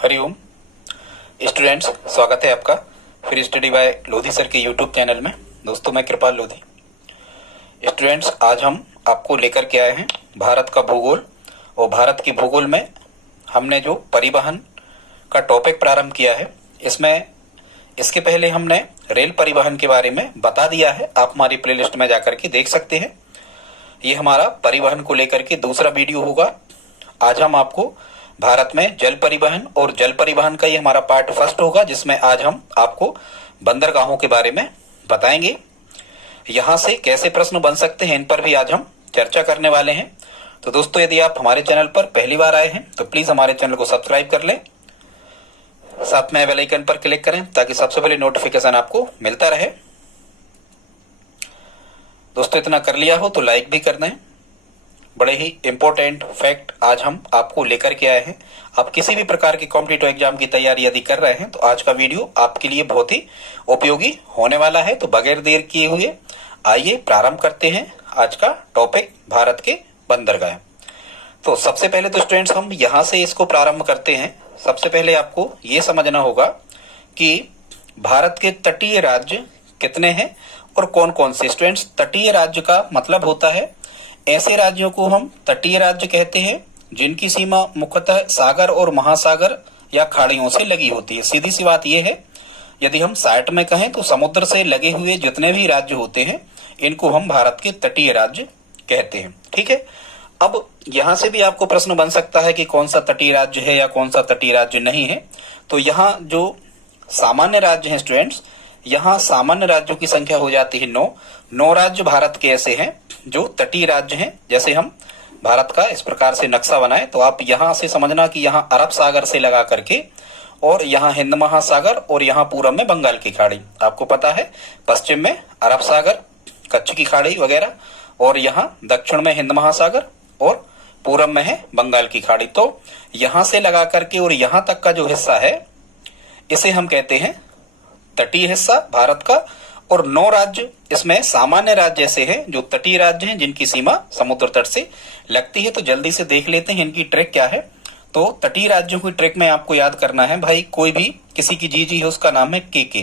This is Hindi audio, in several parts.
हरिओम स्टूडेंट्स, स्वागत है आपका फिर स्टडी बाय लोधी सर के यूट्यूब चैनल में। दोस्तों, मैं कृपाल लोधी। स्टूडेंट्स, आज हम आपको लेकर के आए हैं भारत का भूगोल। और भारत की भूगोल में हमने जो परिवहन का टॉपिक प्रारंभ किया है, इसके पहले हमने रेल परिवहन के बारे में बता दिया है। आप हमारी प्लेलिस्ट में जाकर के देख सकते हैं। ये हमारा परिवहन को लेकर के दूसरा वीडियो होगा। आज हम आपको भारत में जल परिवहन और जल परिवहन का ये हमारा पार्ट फर्स्ट होगा, जिसमें आज हम आपको बंदरगाहों के बारे में बताएंगे। यहाँ से कैसे प्रश्न बन सकते हैं, इन पर भी आज हम चर्चा करने वाले हैं। तो दोस्तों, यदि आप हमारे चैनल पर पहली बार आए हैं तो प्लीज हमारे चैनल को सब्सक्राइब कर लें, साथ में बेल आइकन पर क्लिक करें ताकि सबसे पहले नोटिफिकेशन आपको मिलता रहे। दोस्तों, इतना कर लिया हो तो लाइक भी कर दें। बड़े ही इंपॉर्टेंट फैक्ट आज हम आपको लेकर के आए हैं। आप किसी भी प्रकार के कॉम्पिटिटिव एग्जाम की तैयारी यदि कर रहे हैं तो आज का वीडियो आपके लिए बहुत ही उपयोगी होने वाला है। तो बगैर देर किए हुए आइए प्रारंभ करते हैं आज का टॉपिक, भारत के बंदरगाह। तो सबसे पहले तो स्टूडेंट्स, हम यहाँ से इसको प्रारंभ करते हैं। सबसे पहले आपको ये समझना होगा कि भारत के तटीय राज्य कितने हैं और कौन कौन से। स्टूडेंट्स, तटीय राज्य का मतलब होता है ऐसे राज्यों को हम तटीय राज्य कहते हैं जिनकी सीमा मुख्यतः सागर और महासागर या खाड़ियों से लगी होती है। सीधी सी बात यह है, यदि हम साइट में कहें तो समुद्र से लगे हुए जितने भी राज्य होते हैं इनको हम भारत के तटीय राज्य कहते हैं। ठीक है। अब यहां से भी आपको प्रश्न बन सकता है कि कौन सा तटीय राज्य है या कौन सा तटीय राज्य नहीं है। तो यहाँ जो सामान्य राज्य हैं स्टूडेंट्स, यहाँ सामान्य राज्यों की संख्या हो जाती है 9 राज्य भारत के ऐसे हैं जो तटीय राज्य हैं। जैसे हम भारत का इस प्रकार से नक्शा बनाए तो आप यहाँ से समझना कि यहाँ अरब सागर से लगा करके और यहाँ हिंद महासागर और यहाँ पूरब में बंगाल की खाड़ी। आपको पता है पश्चिम में अरब सागर, कच्छ की खाड़ी वगैरह, और यहाँ दक्षिण में हिंद महासागर और पूरब में है बंगाल की खाड़ी। तो यहाँ से लगा करके और यहाँ तक का जो हिस्सा है इसे हम कहते हैं तटीय हिस्सा भारत का। और 9 राज्य इसमें सामान्य राज्य ऐसे हैं जो तटीय राज्य हैं जिनकी सीमा समुद्र तट से लगती है। तो जल्दी से देख लेते हैं इनकी ट्रिक क्या है। तो तटीय राज्यों की ट्रिक में आपको याद करना है भाई, कोई भी किसी की जी है उसका नाम है के।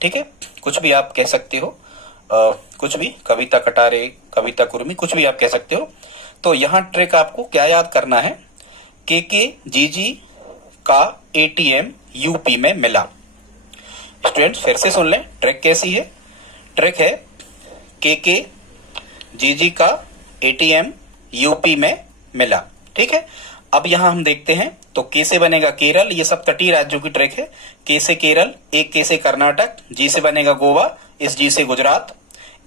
ठीक है, कुछ भी आप कह सकते हो, कुछ भी, कविता कटारे, कविता कुर्मी, कुछ भी आप कह सकते हो। तो यहाँ ट्रिक आपको क्या याद करना है, के जी का ATM यूपी में मिला। स्टूडेंट्स, फिर से सुन लें ट्रिक कैसी है। ट्रिक है के जी का ATM यूपी में मिला। ठीक है। अब यहां हम देखते हैं तो के से बनेगा केरल। ये सब तटीय राज्यों की ट्रिक है। के से केरल, एक के से कर्नाटक, जी से बनेगा गोवा, इस जी से गुजरात,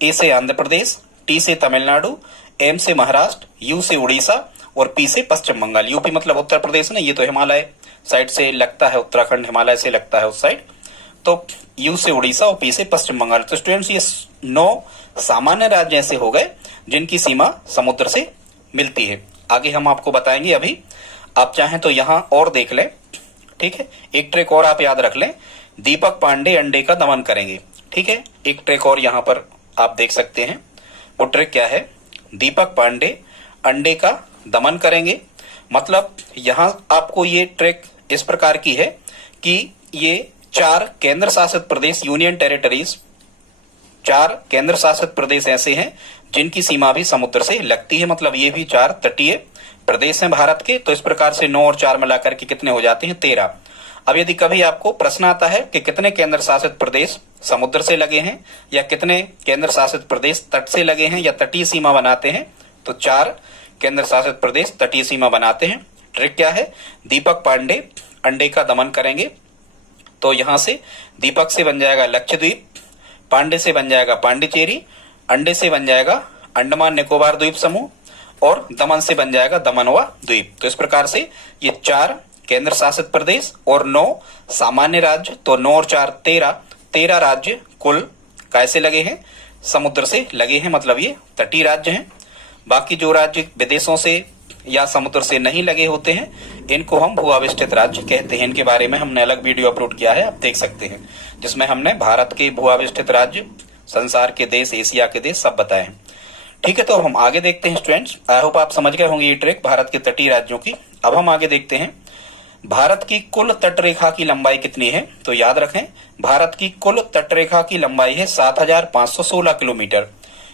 ए से आंध्र प्रदेश, टी से तमिलनाडु, एम से महाराष्ट्र, यू से उड़ीसा और पी से पश्चिम बंगाल। यूपी मतलब उत्तर प्रदेश ना, ये तो हिमालय साइड से लगता है, उत्तराखंड हिमालय से लगता है उस साइड। तो यू से उड़ीसा और पी से पश्चिम बंगाल। तो स्टूडेंट्स, ये 9 सामान्य राज्य ऐसे हो गए जिनकी सीमा समुद्र से मिलती है। आगे हम आपको बताएंगे। अभी आप चाहें तो यहां और देख लें। ठीक है, एक ट्रिक और आप याद रख लें, दीपक पांडे अंडे का दमन करेंगे। ठीक है, एक ट्रिक और यहां पर आप देख सकते हैं। वो ट्रिक क्या है, दीपक पांडे अंडे का दमन करेंगे। मतलब यहां आपको ये ट्रिक इस प्रकार की है कि ये 4 केंद्र शासित प्रदेश, यूनियन टेरिटरीज, 4 केंद्र शासित प्रदेश ऐसे हैं जिनकी सीमा भी समुद्र से लगती है। मतलब ये भी 4 तटीय प्रदेश हैं भारत के। तो इस प्रकार से 9 और 4 मिलाकर के कितने हो जाते हैं, 13। अब यदि कभी आपको प्रश्न आता है कि कितने केंद्र शासित प्रदेश समुद्र से लगे हैं या कितने केंद्र शासित प्रदेश तट से लगे हैं या तटीय सीमा बनाते हैं, तो 4 केंद्र शासित प्रदेश तटीय सीमा बनाते हैं। ट्रिक क्या है, दीपक पांडे अंडे का दमन करेंगे। तो यहां से दीपक से बन जाएगा लक्षद्वीप, पांडे से बन जाएगा पांडिचेरी, अंडे से बन जाएगा अंडमान निकोबार द्वीप समूह और दमन से बन जाएगा दमनवा द्वीप। तो इस प्रकार से ये 4 केंद्र शासित प्रदेश और 9 सामान्य राज्य। तो 9 और 4 13 राज्य कुल कैसे लगे हैं, समुद्र से लगे हैं। मतलब ये तटीय राज्य हैं। बाकी जो राज्य विदेशों से या समुद्र से नहीं लगे होते हैं इनको हम भू आविष्टित राज्य कहते हैं। इनके बारे में हमने अलग वीडियो अपलोड किया है, आप देख सकते हैं, जिसमें हमने भारत के भू आविष्टित राज्य, संसार के देश, एशिया के देश सब बताए हैं। ठीक है, तो अब हम आगे देखते हैं स्टूडेंट्स। आई होप आप समझ गए होंगे ये ट्रिक भारत के तटीय राज्यों की। अब हम आगे देखते हैं भारत की कुल तटरेखा की लंबाई कितनी है? तो याद रखें, भारत की कुल तटरेखा की लंबाई है 7,516 किलोमीटर।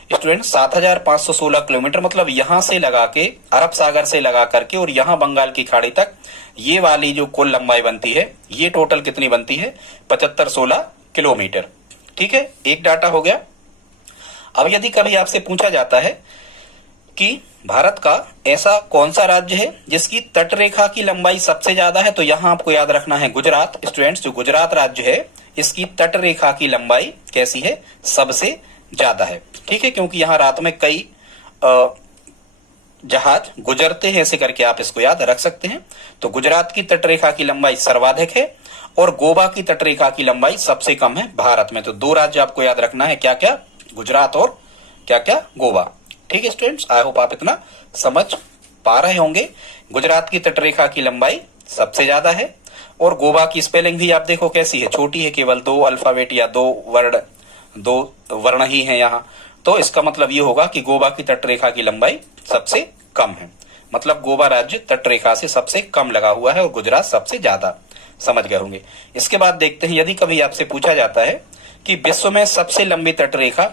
स्टूडेंट 7,516 किलोमीटर मतलब यहां से लगा के, अरब सागर से लगा करके और यहां बंगाल की खाड़ी तक ये वाली जो कुल लंबाई बनती है, ये टोटल कितनी बनती है? 7516 किलोमीटर। ठीक है, एक डाटा हो गया। अब यदि कभी आपसे पूछा जाता है कि भारत का ऐसा कौन सा राज्य है जिसकी तटरेखा की लंबाई सबसे ज्यादा है, तो यहां आपको याद रखना है गुजरात। स्टूडेंट्स, जो गुजरात राज्य है इसकी तटरेखा की लंबाई कैसी है? सबसे ज्यादा है। ठीक है, क्योंकि यहां रात में कई जहाज गुजरते हैं, ऐसे करके आप इसको याद रख सकते हैं। तो गुजरात की तटरेखा की लंबाई सर्वाधिक है और गोवा की तटरेखा की लंबाई सबसे कम है भारत में। तो दो राज्य आपको याद रखना है, क्या क्या? गुजरात और क्या क्या? गोवा। ठीक है स्टूडेंट्स, आई होप आप इतना समझ पा रहे होंगे। गुजरात की तटरेखा की लंबाई सबसे ज्यादा है और गोवा की स्पेलिंग भी आप देखो कैसी है, छोटी है, केवल 2 अल्फाबेट या 2 वर्ण ही है यहाँ। तो इसका मतलब ये होगा कि गोवा की तटरेखा की लंबाई सबसे कम है, मतलब गोवा राज्य तटरेखा से सबसे कम लगा हुआ है और गुजरात सबसे ज्यादा। समझ गए होंगे। इसके बाद देखते हैं, यदि कभी आपसे पूछा जाता है कि विश्व में सबसे लंबी तटरेखा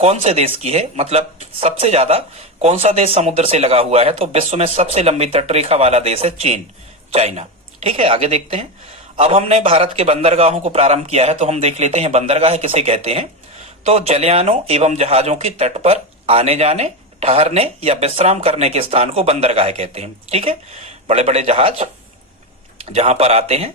कौन से देश की है, मतलब सबसे ज्यादा कौन सा देश समुद्र से लगा हुआ है, तो विश्व में सबसे लंबी तटरेखा वाला देश है चीन, चाइना। ठीक है, आगे देखते हैं। अब हमने भारत के बंदरगाहों को प्रारंभ किया है, तो हम देख लेते हैं बंदरगाह किसे कहते हैं। तो जलयानों एवं जहाजों की तट पर आने जाने, ठहरने या विश्राम करने के स्थान को बंदरगाह कहते हैं। ठीक है, बड़े बड़े जहाज जहां पर आते हैं,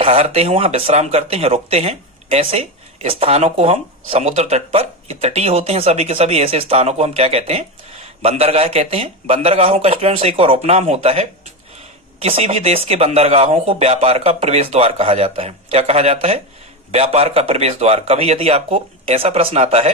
ठहरते हैं, वहां विश्राम करते हैं, रुकते हैं, ऐसे स्थानों को हम समुद्र तट पर, ये तटीय होते हैं सभी के सभी, ऐसे स्थानों को हम क्या कहते हैं? बंदरगाह कहते हैं। बंदरगाहों का स्टूडेंट्स एक और उपनाम होता है, किसी भी देश के बंदरगाहों को व्यापार का प्रवेश द्वार कहा जाता है। क्या कहा जाता है? व्यापार का प्रवेश द्वार। कभी यदि आपको ऐसा प्रश्न आता है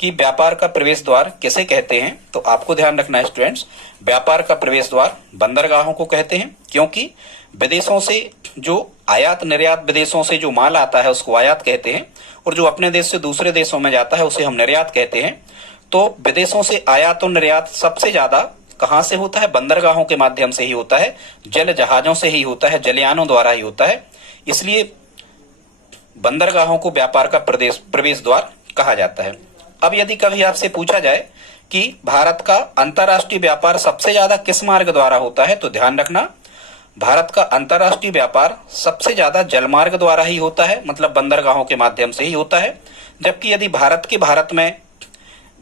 कि व्यापार का प्रवेश द्वार किसे कहते हैं, तो आपको ध्यान रखना है स्टूडेंट्स, व्यापार का प्रवेश द्वार बंदरगाहों को कहते हैं, क्योंकि विदेशों से जो आयात निर्यात, विदेशों से जो माल आता है उसको आयात कहते हैं और जो अपने देश से दूसरे देशों में जाता है उसे हम निर्यात कहते हैं। तो विदेशों से आयात और निर्यात सबसे ज्यादा कहां से होता है? बंदरगाहों के माध्यम से ही होता है, जल जहाजों से ही होता है, जलयानों द्वारा ही होता है। इसलिए बंदरगाहों को व्यापार का प्रवेश द्वार कहा जाता है। अब यदि कभी आपसे पूछा जाए कि भारत का अंतर्राष्ट्रीय व्यापार सबसे ज्यादा किस मार्ग द्वारा होता है, तो ध्यान रखना, भारत का अंतर्राष्ट्रीय व्यापार सबसे ज्यादा जलमार्ग द्वारा ही होता है, मतलब बंदरगाहों के माध्यम से ही होता है। जबकि यदि भारत में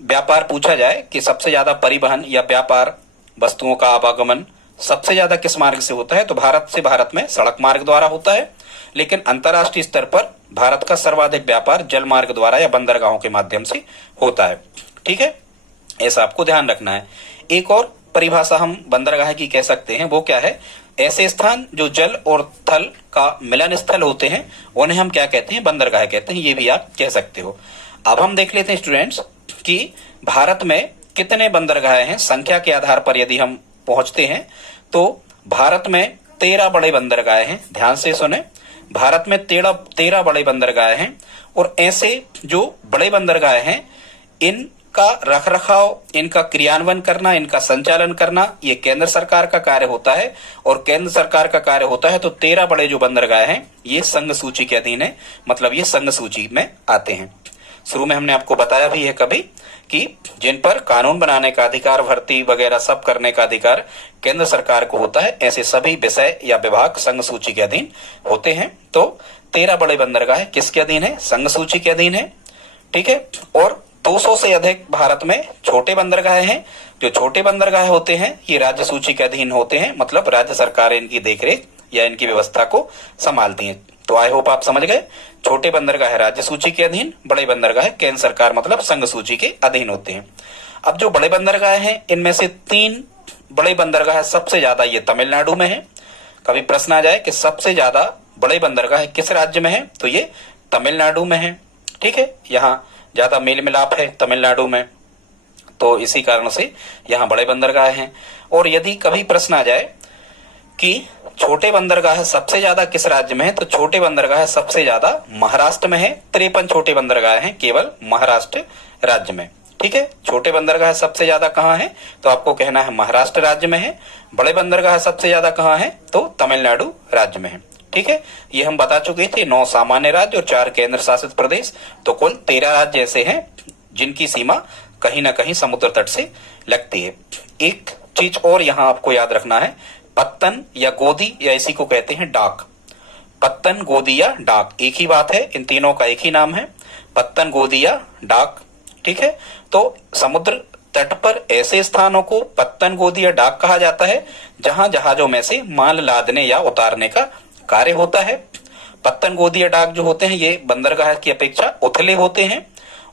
व्यापार पूछा जाए कि सबसे ज्यादा परिवहन या व्यापार, वस्तुओं का आवागमन सबसे ज्यादा किस मार्ग से होता है, तो भारत में सड़क मार्ग द्वारा होता है। लेकिन अंतर्राष्ट्रीय स्तर पर भारत का सर्वाधिक व्यापार जल मार्ग द्वारा या बंदरगाहों के माध्यम से होता है। ठीक है, ऐसा आपको ध्यान रखना है। एक और परिभाषा हम बंदरगाह की कह सकते हैं, वो क्या है? ऐसे स्थान जो जल और थल का मिलन स्थल होते हैं उन्हें हम क्या कहते हैं? बंदरगाह कहते हैं। ये भी आप कह सकते हो। अब हम देख लेते हैं स्टूडेंट्स कि भारत में कितने बंदरगाह हैं। संख्या के आधार पर यदि हम पहुंचते हैं तो भारत में 13 बड़े बंदरगाह हैं। ध्यान से सुने, भारत में 13 बड़े बंदरगाह हैं और ऐसे जो बड़े बंदरगाह हैं इनका रखरखाव, इनका क्रियान्वयन करना, इनका संचालन करना ये केंद्र सरकार का कार्य होता है। और केंद्र सरकार का कार्य होता है तो 13 बड़े जो बंदरगाह हैं ये संघ सूची के अधीन है, मतलब ये संघ सूची में आते हैं। शुरू में हमने आपको बताया भी है कभी कि जिन पर कानून बनाने का अधिकार, भर्ती वगैरह सब करने का अधिकार केंद्र सरकार को होता है, ऐसे सभी विषय या विभाग संघ सूची के अधीन होते हैं। तो 13 बड़े बंदरगाह किसके अधीन है? संघ सूची के अधीन है। ठीक है, और 200 से अधिक भारत में छोटे बंदरगाह हैं। जो छोटे बंदरगाह होते हैं ये राज्य सूची के अधीन होते हैं, मतलब राज्य सरकार इनकी देखरेख या इनकी व्यवस्था को संभालती है। तो आई होप आप समझ गए, छोटे बंदरगाह राज्य सूची के अधीन, बड़े बंदरगाह केंद्र सरकार मतलब संघ सूची के अधीन होते हैं। अब जो बड़े बंदरगाह हैं इनमें से 3 बड़े बंदरगाह सबसे ज्यादा ये तमिलनाडु में है। कभी प्रश्न आ जाए कि सबसे ज्यादा बड़े बंदरगाह किस राज्य में है, तो ये तमिलनाडु में है। ठीक है, यहाँ ज्यादा मेल मिलाप है तमिलनाडु में, तो इसी कारण से यहाँ बड़े बंदरगाह हैं। और यदि कभी प्रश्न आ जाए कि छोटे बंदरगाह सबसे ज्यादा किस राज्य में है, तो छोटे बंदरगाह सबसे ज्यादा महाराष्ट्र में है। 53 छोटे बंदरगाह हैं केवल महाराष्ट्र राज्य में। ठीक है। छोटे बंदरगाह सबसे ज्यादा कहाँ है, तो आपको कहना है महाराष्ट्र राज्य में है। बड़े बंदरगाह सबसे ज्यादा कहाँ है, तो तमिलनाडु राज्य में है। ठीक है, ये हम बता चुके थे 9 सामान्य राज्य और 4 केंद्र शासित प्रदेश, तो कुल 13 राज्य ऐसे हैं जिनकी सीमा कहीं ना कहीं समुद्र तट से लगती है। एक चीज और यहाँ आपको याद रखना है, पत्तन या गोदी या इसी को कहते हैं डाक। पत्तन, गोदी या डाक एक ही बात है, इन तीनों का एक ही नाम है, पत्तन, गोदी या डाक। ठीक है, तो समुद्र तट पर ऐसे स्थानों को पत्तन, गोदी या डाक कहा जाता है जहां जहाजों में से माल लादने या उतारने का कार्य होता है। पत्तन, गोदी या डाक जो होते हैं ये बंदरगाह की अपेक्षा उथले होते हैं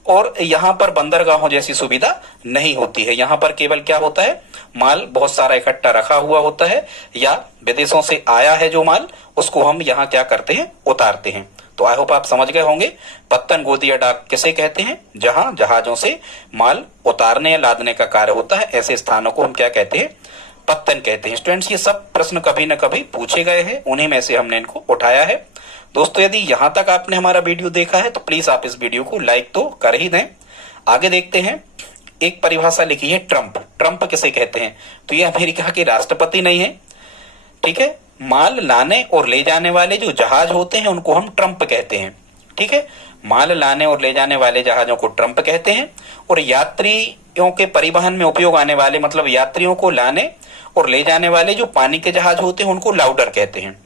और यहाँ पर बंदरगाहों जैसी सुविधा नहीं होती है। यहाँ पर केवल क्या होता है, माल बहुत सारा इकट्ठा रखा हुआ होता है या विदेशों से आया है जो माल, उसको हम यहाँ क्या करते हैं, उतारते हैं। तो आई होप आप समझ गए होंगे पत्तन, गोदी या डाक किसे कहते हैं, जहां जहाजों से माल उतारने या लादने का कार्य होता है, ऐसे स्थानों को हम क्या कहते हैं, पत्तन कहते हैं। स्टूडेंट्स, ये सब प्रश्न कभी न कभी पूछे गए हैं, उन्हीं में से हमने इनको उठाया है। दोस्तों, यदि यहां तक आपने हमारा वीडियो देखा है तो प्लीज आप इस वीडियो को लाइक तो कर ही दें। आगे देखते हैं, एक परिभाषा लिखी है ट्रम्प। ट्रम्प किसे कहते हैं, तो ये अमेरिका के राष्ट्रपति नहीं है। ठीक है, माल लाने और ले जाने वाले जो जहाज होते हैं उनको हम ट्रम्प कहते हैं। ठीक है, माल लाने और ले जाने वाले जहाजों को ट्रम्प कहते हैं और यात्रियों के परिवहन में उपयोग आने वाले, मतलब यात्रियों को लाने और ले जाने वाले जो पानी के जहाज होते हैं उनको लाउडर कहते हैं।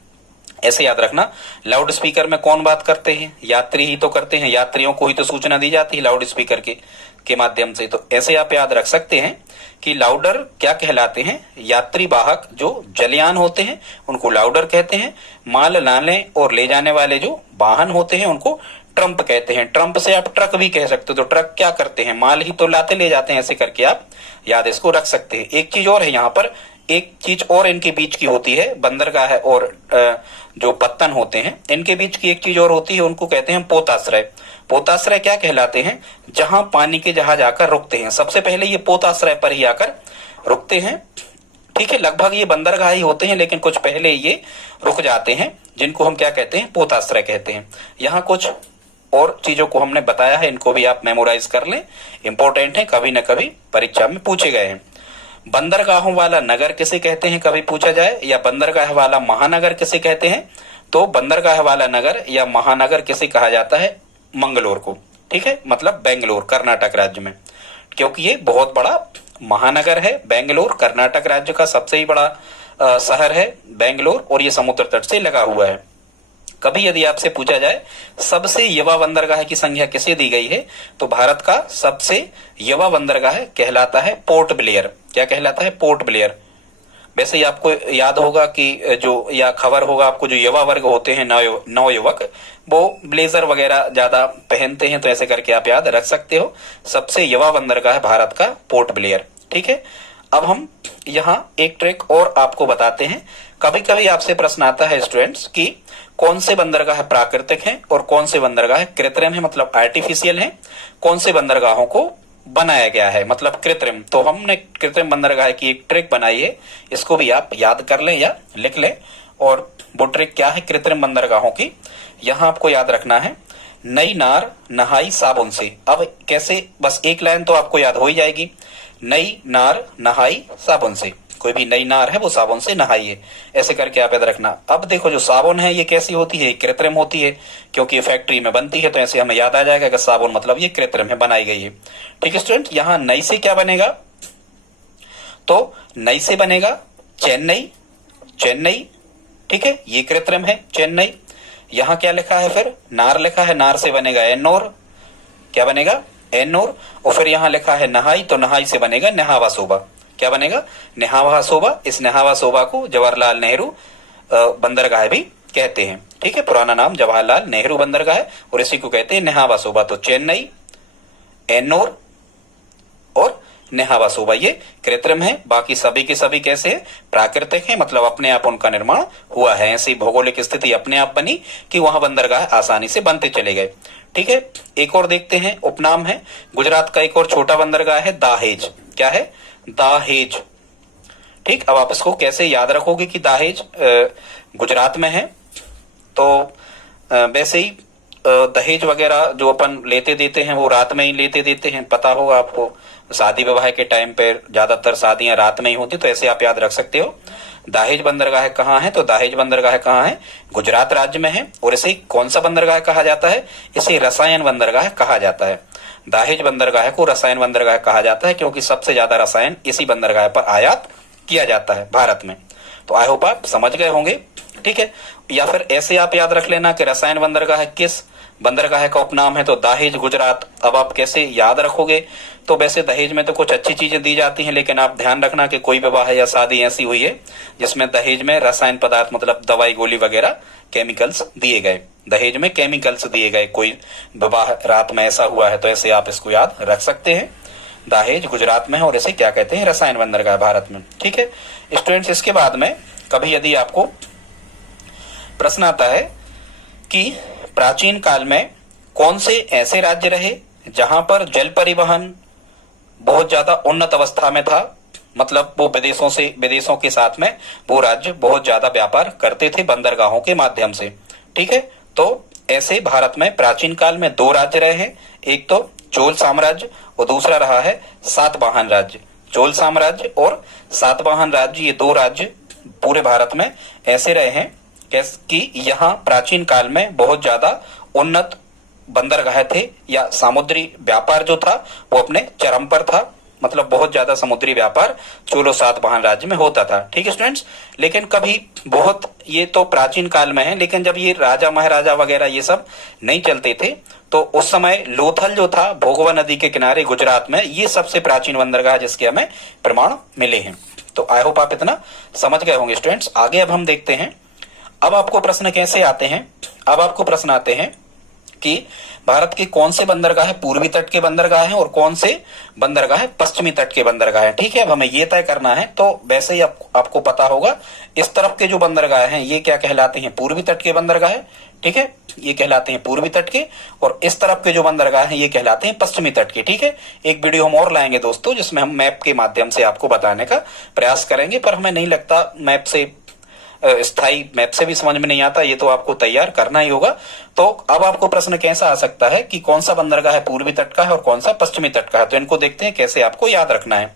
ऐसे याद रखना, लाउड स्पीकर में कौन बात करते हैं, यात्री ही तो करते हैं, यात्रियों को ही तो सूचना दी जाती है लाउड स्पीकर के माध्यम से। तो ऐसे आप याद रख सकते हैं कि लाउडर क्या कहलाते हैं, यात्री वाहक जो जलयान होते हैं उनको लाउडर कहते हैं। माल लाने और ले जाने वाले जो वाहन होते हैं उनको ट्रम्प कहते हैं। ट्रम्प से आप ट्रक भी कह सकते हो, तो ट्रक क्या करते हैं, माल ही तो लाते ले जाते हैं। ऐसे करके आप याद इसको रख सकते हैं। एक चीज और है यहाँ पर, एक चीज और इनके बीच की होती है, बंदरगाह और जो पत्तन होते हैं इनके बीच की एक चीज और होती है, उनको कहते हैं पोताश्रय। पोताश्रय क्या कहलाते हैं, जहां पानी के जहाज आकर रुकते हैं। सबसे पहले ये पोताश्रय पर ही आकर रुकते हैं। ठीक है, लगभग ये बंदरगाह ही होते हैं लेकिन कुछ पहले ये रुक जाते हैं, जिनको हम क्या कहते हैं, पोताश्रय कहते हैं। यहाँ कुछ और चीजों को हमने बताया है, इनको भी आप मेमोराइज कर लें, इंपॉर्टेंट है, कभी न कभी परीक्षा में पूछे गए हैं। बंदरगाहों वाला नगर किसे कहते हैं, कभी पूछा जाए, या बंदरगाह वाला महानगर किसे कहते हैं, तो बंदरगाह वाला नगर या महानगर किसे कहा जाता है, मंगलोर को। ठीक है, मतलब बेंगलोर, कर्नाटक राज्य में, क्योंकि ये बहुत बड़ा महानगर है। बेंगलोर कर्नाटक राज्य का सबसे ही बड़ा शहर है बेंगलोर, और ये समुद्र तट से लगा हुआ है। कभी यदि आपसे पूछा जाए सबसे युवा बंदरगाह की संख्या किसे दी गई है, तो भारत का सबसे युवा बंदरगाह कहलाता है पोर्ट ब्लेयर। क्या कहलाता है, पोर्ट ब्लेयर। वैसे ही आपको याद होगा कि जो, या खबर होगा आपको, जो युवा वर्ग होते हैं, नौ युवक, वो ब्लेजर वगैरह ज्यादा पहनते हैं, तो ऐसे करके आप याद रख सकते हो। सबसे युवा बंदरगाह भारत का पोर्ट ब्लेयर। ठीक है, अब हम यहाँ एक ट्रिक और आपको बताते हैं। कभी कभी आपसे प्रश्न आता है स्टूडेंट्स कि कौन से बंदरगाह प्राकृतिक हैं और कौन से बंदरगाह कृत्रिम है, मतलब आर्टिफिशियल हैं, कौन से बंदरगाहों को बनाया गया है, मतलब कृत्रिम। तो हमने कृत्रिम बंदरगाह की एक ट्रिक बनाई है, इसको भी आप याद कर लें या लिख लें। और वो ट्रिक क्या है कृत्रिम बंदरगाहों की, यहाँ आपको याद रखना है, नई नार नहाई साबुन से। अब कैसे, बस एक लाइन तो आपको याद हो ही जाएगी, नई नार नहाई साबुन से। कोई भी नई नार है वो साबुन से नहाई है, ऐसे करके आप याद रखना। अब देखो, जो साबुन है ये कैसी होती है, कृत्रिम होती है, क्योंकि ये फैक्ट्री में बनती है, तो ऐसे हमें याद आ जाएगा कि साबुन मतलब ये कृत्रिम है, बनाई गई है। ठीक है स्टूडेंट, यहाँ नई से क्या बनेगा, तो नई से बनेगा चेन्नई, चेन्नई। ठीक है, ये कृत्रिम है चेन्नई। यहाँ क्या लिखा है, फिर नार लिखा है, नार से बनेगा एन्नोर। क्या बनेगा, एन्नोर। और फिर यहाँ लिखा है नहाई, तो नहाई से बनेगा नेहावा सोबा। क्या बनेगा, नेहावा सोबा। इस नेहावा सोबा को जवाहरलाल नेहरू बंदरगाह भी कहते हैं। ठीक है, पुराना नाम जवाहरलाल नेहरू बंदरगाह है और इसी को कहते हैं नेहावा सोबा। तो चेन्नई, एन्नोर और नेहावा सोबा ये कृत्रिम है, बाकी सभी के सभी कैसे हैं, प्राकृतिक हैं, मतलब अपने आप उनका निर्माण हुआ है। ऐसी भौगोलिक स्थिति अपने आप बनी कि वहां बंदरगाह आसानी से बनते चले गए। ठीक है, एक और देखते हैं, उपनाम है। गुजरात का एक और छोटा बंदरगाह है दाहेज। क्या है, दाहेज। ठीक, अब आप इसको कैसे याद रखोगे कि दाहेज गुजरात में है, तो वैसे ही दहेज वगैरह जो अपन लेते देते हैं वो रात में ही लेते देते हैं, पता होगा आपको। शादी विवाह के टाइम पे ज्यादातर शादियां रात में ही होती, तो ऐसे आप याद रख सकते हो। दाहेज बंदरगाह कहाँ है? तो दाहेज बंदरगाह कहाँ है? गुजरात राज्य में है। और इसे कौन सा बंदरगाह कहा जाता है? इसे रसायन बंदरगाह कहा जाता है। दाहेज बंदरगाह को रसायन बंदरगाह कहा जाता है क्योंकि सबसे ज्यादा रसायन इसी बंदरगाह पर आयात किया जाता है भारत में। तो आई होप आप समझ गए होंगे, ठीक है। या फिर ऐसे आप याद रख लेना कि रसायन बंदरगाह किस बंदरगाह का उपनाम है, तो दाहेज गुजरात। अब आप कैसे याद रखोगे? तो वैसे दहेज में तो कुछ अच्छी चीजें दी जाती हैं, लेकिन आप ध्यान रखना कि कोई विवाह या शादी ऐसी हुई है जिसमें दहेज में रसायन पदार्थ मतलब दवाई गोली वगैरह केमिकल्स दिए गए, दहेज में केमिकल्स दिए गए, कोई विवाह रात में ऐसा हुआ है, तो ऐसे आप इसको याद रख सकते हैं। दाहेज गुजरात में है और इसे क्या कहते हैं? रसायन बंदरगाह भारत में, ठीक है स्टूडेंट्स। इसके बाद में कभी यदि आपको प्रश्न आता है कि प्राचीन काल में कौन से ऐसे राज्य रहे जहां पर जल परिवहन बहुत ज्यादा उन्नत अवस्था में था, मतलब वो विदेशों के साथ में वो राज्य बहुत ज्यादा व्यापार करते थे बंदरगाहों के माध्यम से, ठीक है। तो ऐसे भारत में प्राचीन काल में दो राज्य रहे हैं, एक तो चोल साम्राज्य और दूसरा रहा है सातवाहन राज्य। चोल साम्राज्य और सातवाहन राज्य, ये दो राज्य पूरे भारत में ऐसे रहे हैं कि यहाँ प्राचीन काल में बहुत ज्यादा उन्नत बंदरगाह थे, या समुद्री व्यापार जो था वो अपने चरम पर था, मतलब बहुत ज्यादा समुद्री व्यापार चोल और सातवाहन राज्य में होता था, ठीक है स्टूडेंट्स। लेकिन कभी बहुत, ये तो प्राचीन काल में है, लेकिन जब ये राजा महाराजा वगैरह ये सब नहीं चलते थे तो उस समय लोथल जो था भोगवा नदी के किनारे गुजरात में, ये सबसे प्राचीन बंदरगाह जिसके हमें प्रमाण मिले हैं। तो आई होप आप इतना समझ गए होंगे स्टूडेंट्स। आगे अब हम देखते हैं, अब आपको प्रश्न कैसे आते हैं। अब आपको प्रश्न आते हैं कि भारत के कौन से बंदरगाह पूर्वी तट के बंदरगाह हैं और कौन से बंदरगाह पश्चिमी तट के बंदरगाह हैं, ठीक है। अब हमें ये तय करना है, तो वैसे ही आपको पता होगा इस तरफ के जो बंदरगाह हैं ये क्या कहलाते हैं? पूर्वी तट के बंदरगाह, ठीक है, ये कहलाते हैं पूर्वी तट के। और इस तरफ के जो बंदरगाह हैं ये कहलाते हैं पश्चिमी तट के, ठीक है। एक वीडियो हम और लाएंगे दोस्तों जिसमें हम मैप के माध्यम से आपको बताने का प्रयास करेंगे, पर हमें नहीं लगता मैप से स्थायी मैप से भी समझ में नहीं आता, ये तो आपको तैयार करना ही होगा। तो अब आपको प्रश्न कैसा आ सकता है कि कौन सा बंदरगाह पूर्वी तट का है और कौन सा पश्चिमी तट का है, तो इनको देखते हैं कैसे आपको याद रखना है।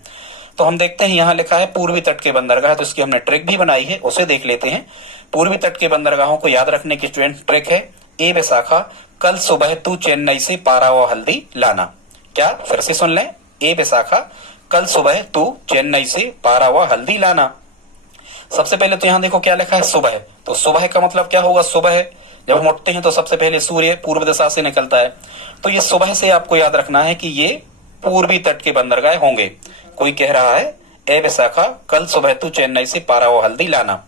तो हम देखते हैं यहाँ लिखा है पूर्वी तट के बंदरगाह, तो इसकी हमने ट्रिक भी बनाई है, उसे देख लेते हैं। पूर्वी तट के बंदरगाहों को याद रखने की स्टूडेंट ट्रिक है, ए विशाखा कल सुबह तू चेन्नई से पारा व हल्दी लाना। क्या? फिर से सुन लें, ए विशाखा कल सुबह तू चेन्नई से पारा व हल्दी लाना। सबसे पहले तो यहाँ देखो क्या लिखा है, सुबह। तो सुबह का मतलब क्या होगा? सुबह जब हम उठते हैं तो सबसे पहले सूर्य पूर्व दिशा से निकलता है, तो ये सुबह से आपको याद रखना है कि ये पूर्वी तट के बंदरगाह होंगे। कोई कह रहा है ए विशाखा कल सुबह तू चेन्नई से पारा व हल्दी लाना,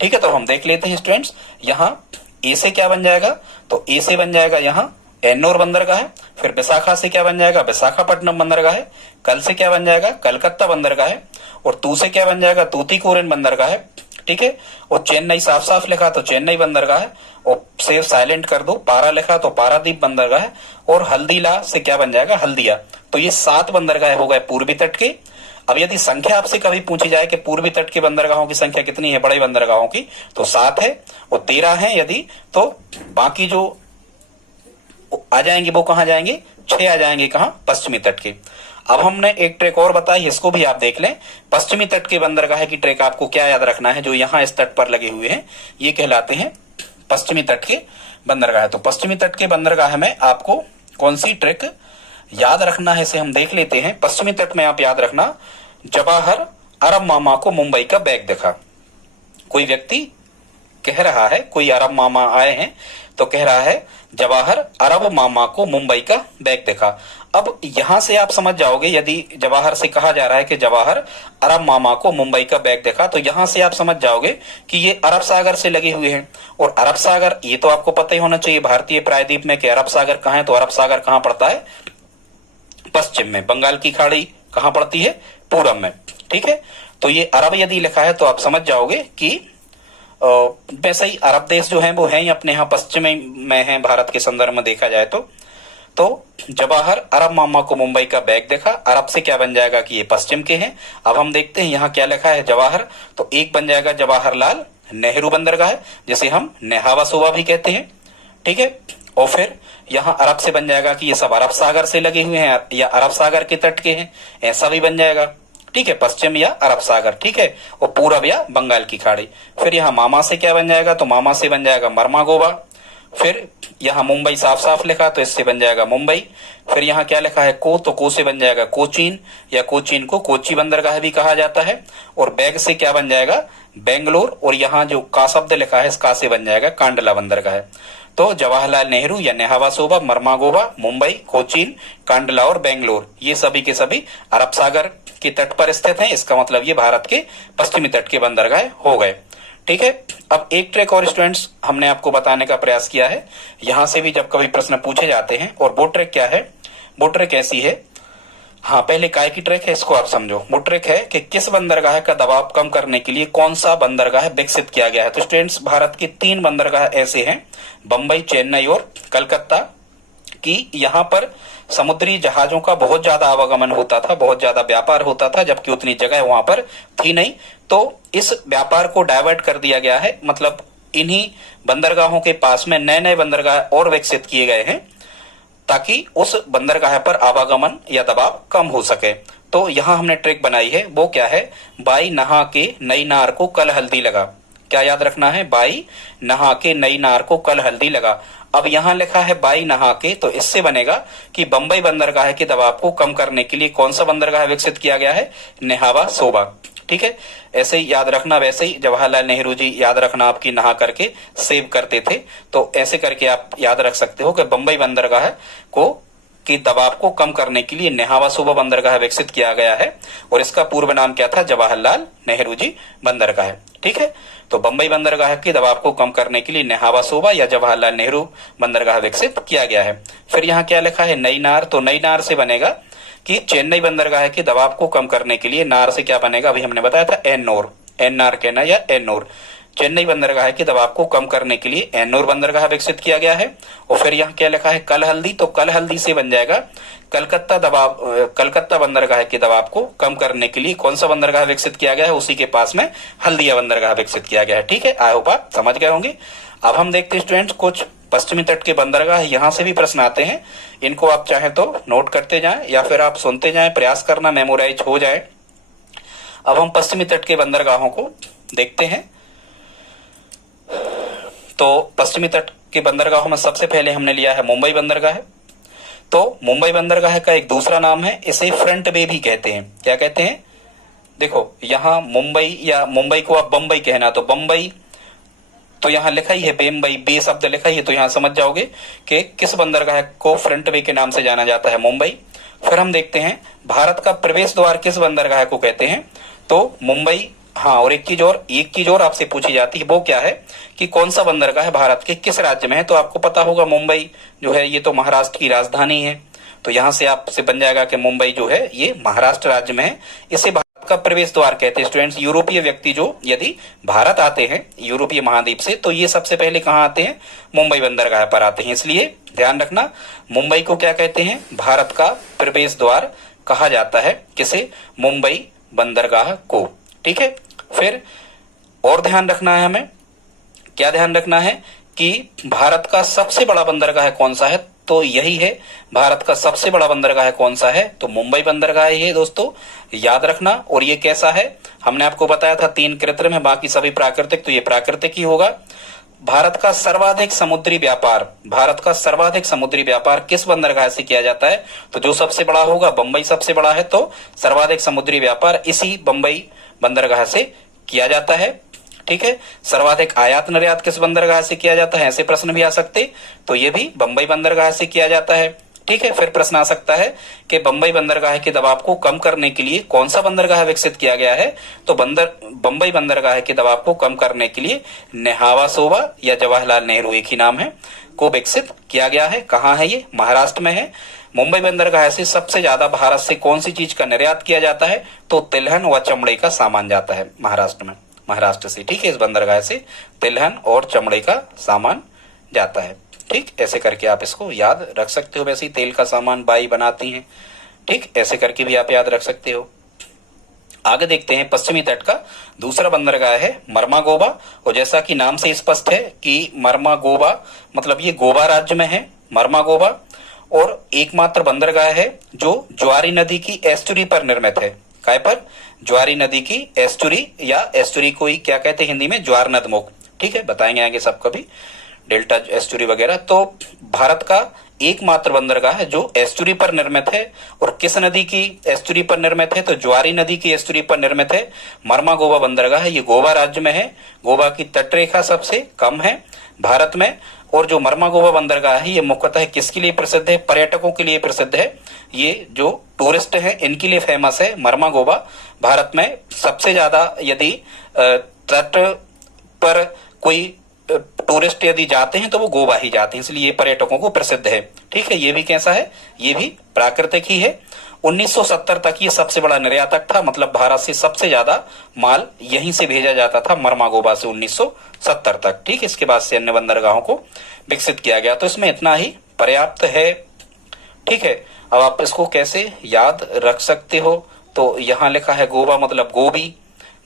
ठीक है। तो हम देख लेते हैं स्टूडेंट्स, यहाँ ए से क्या बन जाएगा? तो ए से बन जाएगा यहाँ एन्नोर बंदरगाह है। फिर विशाखा से क्या बन जाएगा? विशाखापट्टनम बंदरगाह है। कल से क्या बन जाएगा? कलकत्ता बंदरगाह है। और तू से क्या बन जाएगा? तूतीकोरिन बंदरगाह है, ठीक है। और चेन्नई साफ साफ लिखा तो चेन्नई बंदरगाह है, और सेव साइलेंट कर दो, पारा लिखा तो पारादीप बंदरगाह है। और हल्दीला से क्या बन जाएगा? हल्दिया। तो ये 7 बंदरगाह हो गए पूर्वी तट के। अब यदि संख्या आपसे कभी पूछी जाए कि पूर्वी तट के बंदरगाहों की संख्या कितनी है बड़े बंदरगाहों की, तो 7 है। और 13 है यदि, तो बाकी जो आ जाएंगे वो कहाँ जाएंगे? 6 आ जाएंगे, कहाँ? पश्चिमी तट के। अब हमने एक ट्रेक और बताई, इसको भी आप देख लें। पश्चिमी तट के बंदरगाह की ट्रेक आपको क्या याद रखना है? जो यहाँ इस तट पर लगे हुए हैं ये कहलाते हैं पश्चिमी तट के बंदरगाह। तो पश्चिमी तट के बंदरगाह में आपको कौन सी ट्रेक याद रखना है, इसे हम देख लेते हैं। पश्चिमी तट में आप याद रखना, जवाहर अरब मामा को मुंबई का बैग दिखा। कोई व्यक्ति कह रहा है, कोई अरब मामा आए हैं तो कह रहा है जवाहर अरब मामा को मुंबई का बैग दिखा। अब यहां से आप समझ जाओगे, यदि जवाहर से कहा जा रहा है कि जवाहर अरब मामा को मुंबई का बैग दिखा, तो यहां से आप समझ जाओगे कि ये अरब सागर से लगे हुए हैं। और अरब सागर ये तो आपको पता ही होना चाहिए भारतीय प्रायद्वीप में कि अरब सागर कहाँ है। तो अरब सागर कहाँ पड़ता है? पश्चिम में। बंगाल की खाड़ी कहाँ पड़ती है? पूरब में, ठीक है। तो ये अरब यदि लिखा है तो आप समझ जाओगे कि वैसे ही अरब देश जो है वो है ही अपने यहाँ पश्चिम में है भारत के संदर्भ में देखा जाए तो जवाहर अरब मामा को मुंबई का बैग देखा। अरब से क्या बन जाएगा कि ये पश्चिम के हैं। अब हम देखते हैं यहाँ क्या लिखा है जवाहर, तो एक बन जाएगा जवाहरलाल नेहरू बंदरगाह, जिसे हम नेहावा सोबा भी कहते हैं, ठीक है। और फिर यहाँ अरब से बन जाएगा कि ये सब अरब सागर से लगे हुए हैं या अरब सागर के तट के हैं, ऐसा भी बन जाएगा, ठीक है, पश्चिम या अरब सागर, ठीक है, और पूरब या बंगाल की खाड़ी। फिर यहाँ मामा से क्या बन जाएगा, तो मामा से बन जाएगा मरमागोवा। फिर यहाँ मुंबई साफ साफ लिखा तो इससे बन जाएगा मुंबई। फिर यहाँ क्या लिखा है को, तो को से बन जाएगा कोचीन, या कोचीन को कोची बंदरगाह भी कहा जाता है। और बैग से क्या बन जाएगा, बेंगलोर। और यहाँ जो का शब्द लिखा है इस का से बन जाएगा कांडला बंदरगाह। तो जवाहरलाल नेहरू या नेहावा सोबा, मरमागोवा, मुंबई, कोचीन, कांडला और बेंगलोर, ये सभी के सभी अरब सागर के तट पर स्थित हैं। इसका मतलब ये भारत के पश्चिमी तट के बंदरगाह हो गए, ठीक है। अब एक ट्रिक और स्टूडेंट्स हमने आपको बताने का प्रयास किया है, यहां से भी जब कभी प्रश्न पूछे जाते हैं। और वो ट्रिक क्या है, वो ट्रिक ऐसी है, हाँ पहले काय की ट्रिक है इसको आप समझो। वो ट्रिक है कि किस बंदरगाह का दबाव कम करने के लिए कौन सा बंदरगाह विकसित किया गया है। तो स्टूडेंट्स भारत के 3 बंदरगाह ऐसे हैं, बंबई, चेन्नई और कलकत्ता, कि यहाँ पर समुद्री जहाजों का बहुत ज्यादा आवागमन होता था, बहुत ज्यादा व्यापार होता था, जबकि उतनी जगह वहां पर थी नहीं। तो इस व्यापार को डाइवर्ट कर दिया गया है, मतलब इन्हीं बंदरगाहों के पास में नए नए बंदरगाह और विकसित किए गए हैं ताकि उस बंदरगाह पर आवागमन या दबाव कम हो सके। तो यहाँ हमने ट्रिक बनाई है, वो क्या है, बाई नहा के नई नार को कल हल्दी लगा। क्या याद रखना है, बाई नहा के नई नार को कल हल्दी लगा। अब यहाँ लिखा है बाई नहा के, तो इससे बनेगा कि बंबई बंदरगाह के दबाव को कम करने के लिए कौन सा बंदरगाह विकसित किया गया है, नेहावा सोबा, ठीक है। ऐसे ही याद रखना, वैसे ही जवाहरलाल नेहरू जी याद रखना आपकी नहा करके सेव करते थे, तो ऐसे करके आप याद रख सकते हो कि बंबई बंदरगाह को कि दबाव को कम करने के लिए नेहावा सोबा बंदरगाह विकसित किया गया है। और इसका पूर्व नाम क्या था, जवाहरलाल नेहरू जी बंदरगाह, ठीक है। तो बंबई बंदरगाह के दबाव को कम करने के लिए नेहावा सोबा या जवाहरलाल नेहरू बंदरगाह विकसित किया गया है। फिर यहाँ क्या लिखा है, नई नार, तो नई नार से बनेगा कि चेन्नई बंदरगाह के दबाव को कम करने के लिए नार से क्या बनेगा, अभी हमने बताया था एन्नोर, एनआर कहना या एन्नोर। चेन्नई बंदरगाह के दबाव को कम करने के लिए एन्नोर बंदरगाह विकसित किया गया है। और फिर यहाँ क्या लिखा है, कल हल्दी, तो कल हल्दी से बन जाएगा कलकत्ता बंदरगाह के दबाव को कम करने के लिए कौन सा बंदरगाह विकसित किया गया है, उसी के पास में हल्दिया बंदरगाह विकसित किया गया है, ठीक है। आई होप आप समझ गए होंगे। अब हम देखते हैं स्टूडेंट्स कुछ पश्चिमी तट के बंदरगाह, यहाँ से भी प्रश्न आते हैं, इनको आप चाहे तो नोट करते जाएं या फिर आप सुनते जाएं, प्रयास करना मेमोराइज हो जाए। अब हम पश्चिमी तट के बंदरगाहों को देखते हैं। तो पश्चिमी तट के बंदरगाहों में सबसे पहले हमने लिया है मुंबई बंदरगाह। तो मुंबई बंदरगाह का एक दूसरा नाम है, इसे फ्रंट बे भी कहते हैं। क्या कहते हैं, देखो यहाँ मुंबई या मुंबई को आप बंबई कहना, तो बंबई, तो यहाँ लिखा ही है बेम्बई, बे शब्द लिखा ही है, तो यहाँ समझ जाओगे कि किस बंदरगाह को फ्रंट बे के नाम से जाना जाता है, मुंबई। फिर हम देखते हैं भारत का प्रवेश द्वार किस बंदरगाह को कहते हैं, तो मुंबई। हाँ, और एक चीज और आपसे पूछी जाती है, वो क्या है कि कौन सा बंदरगाह भारत के किस राज्य में है। तो आपको पता होगा मुंबई जो है ये तो महाराष्ट्र की राजधानी है, तो यहाँ से आपसे बन जाएगा कि मुंबई जो है ये महाराष्ट्र राज्य में है। इसे भारत का प्रवेश द्वार कहते हैं स्टूडेंट्स। यूरोपीय व्यक्ति जो यदि भारत आते हैं यूरोपीय महाद्वीप से, तो ये सबसे पहले कहाँ आते हैं, मुंबई बंदरगाह पर आते हैं। इसलिए ध्यान रखना, मुंबई को क्या कहते हैं, भारत का प्रवेश द्वार कहा जाता है, किसे, मुंबई बंदरगाह को, ठीक है। फिर और ध्यान रखना है हमें, क्या ध्यान रखना है कि भारत का सबसे बड़ा बंदरगाह कौन सा है, तो यही है, भारत का सबसे बड़ा बंदरगाह कौन सा है, तो मुंबई बंदरगाह ही है दोस्तों, याद रखना। और ये कैसा है, हमने आपको बताया था 3 कृत्रिम है, बाकी सभी प्राकृतिक, तो ये प्राकृतिक ही होगा। भारत का सर्वाधिक समुद्री व्यापार किस बंदरगाह से किया जाता है, तो जो सबसे बड़ा होगा, बंबई सबसे बड़ा है, तो सर्वाधिक समुद्री व्यापार इसी बंबई बंदरगाह से किया जाता है, ठीक है। सर्वाधिक आयात निर्यात किस बंदरगाह से किया जाता है, ऐसे प्रश्न भी आ सकते, तो ये भी बंबई बंदरगाह से किया जाता है, ठीक है। फिर प्रश्न आ सकता है कि बंबई बंदरगाह के दबाव को कम करने के लिए कौन सा बंदरगाह विकसित किया गया है, तो बंबई बंदरगाह के दबाव को कम करने के लिए नेहावा सोबा या जवाहरलाल नेहरू, एक ही नाम है, को विकसित किया गया है। कहाँ है ये, महाराष्ट्र में है। मुंबई बंदरगाह से सबसे ज्यादा भारत से कौन सी चीज का निर्यात किया जाता है, तो तिलहन व चमड़े का सामान जाता है महाराष्ट्र से, ठीक है। इस बंदरगाह से तिलहन और चमड़े का सामान जाता है, ठीक। ऐसे करके आप इसको याद रख सकते हो। वैसे ही तेल का सामान बाई बनाती हैं, ठीक, ऐसे करके भी आप याद रख सकते हो। आगे देखते हैं पश्चिमी तट का दूसरा बंदरगाह है मर्मागोबा। और जैसा कि नाम से स्पष्ट है कि मर्मागोबा मतलब ये गोवा राज्य में है मर्मागोबा, और एकमात्र बंदरगाह है जो ज्वारी नदी की एस्टुरी पर निर्मित है। काय पर? ज्वारी नदी की एस्टुरी, या एस्टुरी को ही क्या कहते हैं हिंदी में? ज्वार नदमुख। ठीक है, बताएंगे आगे सब कभी, डेल्टा एस्टुरी वगैरह। तो भारत का एकमात्र बंदरगाह है जो एस्टुरी पर निर्मित है। और किस नदी की एस्टुरी पर निर्मित है? तो ज्वारी नदी की एस्टुरी पर निर्मित है मर्मागोबा बंदरगाह है। ये गोवा राज्य में है। गोवा की तटरेखा सबसे कम है भारत में। और जो मर्मागोबा बंदरगाह है ये मुख्यतः किसके लिए प्रसिद्ध है? पर्यटकों के लिए प्रसिद्ध है। ये जो टूरिस्ट हैं इनके लिए फेमस है मर्मागोबा। भारत में सबसे ज्यादा यदि तट पर कोई टूरिस्ट यदि जाते हैं तो वो गोवा ही जाते हैं, इसलिए ये पर्यटकों को प्रसिद्ध है। ठीक है, ये भी कैसा है? ये भी प्राकृतिक ही है। 1970 तक ये सबसे बड़ा निर्यातक था, मतलब भारत से सबसे ज्यादा माल यहीं से भेजा जाता था मर्मागोबा से 1970 तक। ठीक, इसके बाद से अन्य बंदरगाहों को विकसित किया गया। तो इसमें इतना ही पर्याप्त है। ठीक है, अब आप इसको कैसे याद रख सकते हो? तो यहाँ लिखा है गोबा मतलब गोभी।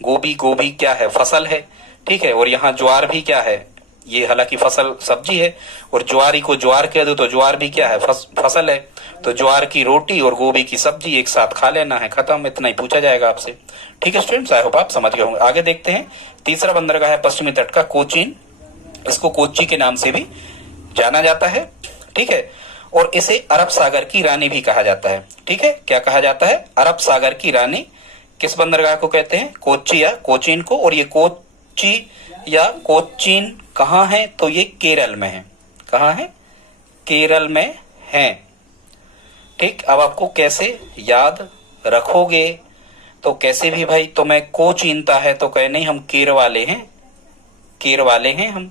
गोभी, गोभी क्या है? फसल है। ठीक है, और यहाँ ज्वार भी क्या है? ये हालांकि फसल सब्जी है। और ज्वारी को ज्वार कह दो तो ज्वार भी क्या है? फसल है। तो ज्वार की रोटी और गोभी की सब्जी एक साथ खा लेना है, खत्म। इतना ही पूछा जाएगा आपसे। ठीक है स्टूडेंट्स, आई होप आप समझ गए होंगे। आगे देखते हैं तीसरा बंदरगाह है पश्चिमी तट का कोचीन। इसको कोच्चि के नाम से भी जाना जाता है। ठीक है, और इसे अरब सागर की रानी भी कहा जाता है। ठीक है, क्या कहा जाता है? अरब सागर की रानी। किस बंदरगाह को कहते हैं? कोच्चि या कोचीन को। और ये कोच्चि या कोचीन कहाँ है? तो ये केरल में है। कहाँ है? केरल में है। ठीक, अब आपको कैसे याद रखोगे? तो कैसे भी भाई, तो मैं को चीनता है तो कहे नहीं हम केर वाले हैं, केर वाले हैं हम,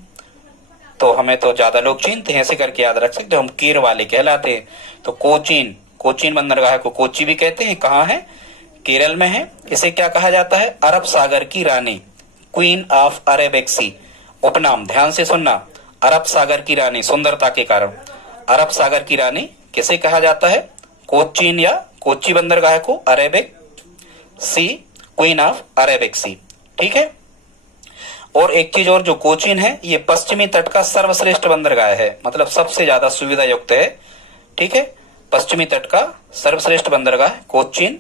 तो हमें तो ज्यादा लोग चीनते हैं, ऐसे करके याद रख सकते हो, हम केर वाले कहलाते हैं। तो कोचीन, कोचीन बंदरगाह को कोच्चि भी कहते हैं। कहाँ है? केरल में है। इसे क्या कहा जाता है? अरब सागर की रानी, क्वीन ऑफ अरेबिक सी। उपनाम ध्यान से सुनना, अरब सागर की रानी सुंदरता के कारण। अरब सागर की रानी किसे कहा जाता है? कोचीन या कोच्चि बंदरगाह को Arabic sea, queen of Arabic sea. ठीक है, और एक चीज और, जो कोचीन है ये पश्चिमी तट का सर्वश्रेष्ठ बंदरगाह है, मतलब सबसे ज्यादा सुविधा युक्त है। ठीक है, पश्चिमी तट का सर्वश्रेष्ठ बंदरगाह कोचीन।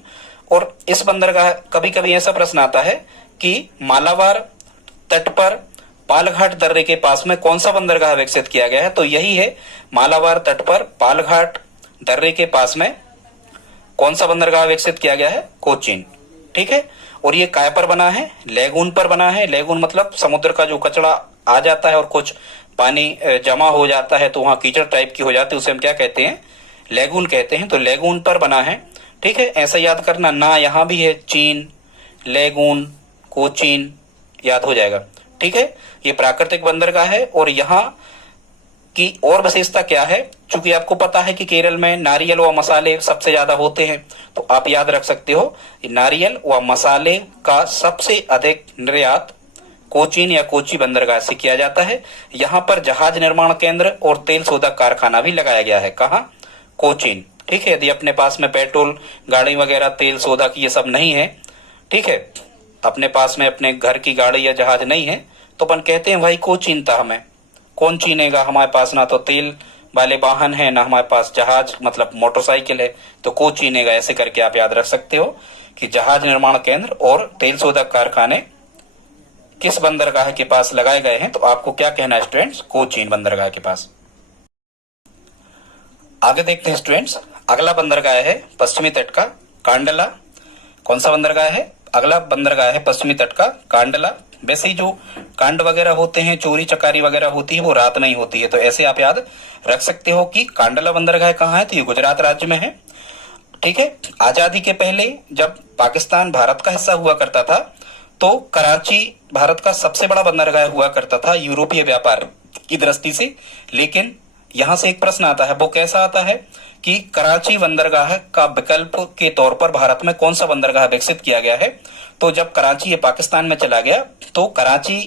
और इस बंदरगाह, कभी कभी ऐसा प्रश्न आता है कि मालाबार तट पर पालघाट दर्रे के पास में कौन सा बंदरगाह विकसित किया गया है? तो यही है, मालाबार तट पर पालघाट दर्रे के पास में कौन सा बंदरगाह विकसित किया गया है? कोचीन। ठीक है, और ये काय पर बना है? लेगून पर बना है। लेगून मतलब समुद्र का जो कचरा आ जाता है और कुछ पानी जमा हो जाता है तो वहां कीचड़ टाइप की हो जाती है, उसे हम क्या कहते हैं? लेगून कहते हैं। तो लेगून पर बना है। ठीक है, ऐसा याद करना ना, यहाँ भी है चीन, लेगून, कोचीन, याद हो जाएगा। ठीक है, ये प्राकृतिक बंदरगाह है। और यहाँ की और विशेषता क्या है? चूंकि आपको पता है कि केरल में नारियल व मसाले सबसे ज्यादा होते हैं, तो आप याद रख सकते हो नारियल व मसाले का सबसे अधिक निर्यात कोचीन या कोच्चि बंदरगाह से किया जाता है। यहाँ पर जहाज निर्माण केंद्र और तेल शोधक कारखाना भी लगाया गया है। कहाँ? कोचीन। ठीक है, यदि अपने पास में पेट्रोल गाड़ी वगैरह, तेल शोधक ये सब नहीं है, ठीक है, अपने पास में अपने घर की गाड़ी या जहाज नहीं है, तो अपन कहते हैं भाई को चीनता हमें। कौन चीनेगा? हमारे पास ना तो तेल वाले वाहन है, ना हमारे पास जहाज मतलब मोटरसाइकिल है, तो को चीनेगा। ऐसे करके आप याद रख सकते हो कि जहाज निर्माण केंद्र और तेल शोधक कारखाने किस बंदरगाह के पास लगाए गए हैं? तो आपको क्या कहना है स्टूडेंट्स? कोचीन बंदरगाह के पास। आगे देखते हैं स्टूडेंट्स, अगला बंदरगाह है पश्चिमी तट का कांडला। कौन सा बंदरगाह है? अगला बंदरगाह है पश्चिमी तट का कांडला। वैसे ही जो कांड वगैरह होते हैं, चोरी चकारी वगैरह होती है, वो रात नहीं होती है, तो ऐसे आप याद रख सकते हो कि कांडला बंदरगाह कहाँ है? तो ये गुजरात राज्य में है। ठीक है, आजादी के पहले जब पाकिस्तान भारत का हिस्सा हुआ करता था तो कराची भारत का सबसे बड़ा बंदरगाह हुआ करता था यूरोपीय व्यापार की दृष्टि से। लेकिन यहां से एक प्रश्न आता है, वो कैसा आता है कि कराची बंदरगाह का विकल्प के तौर पर भारत में कौन सा बंदरगाह विकसित किया गया है? तो जब कराची ये पाकिस्तान में चला गया तो कराची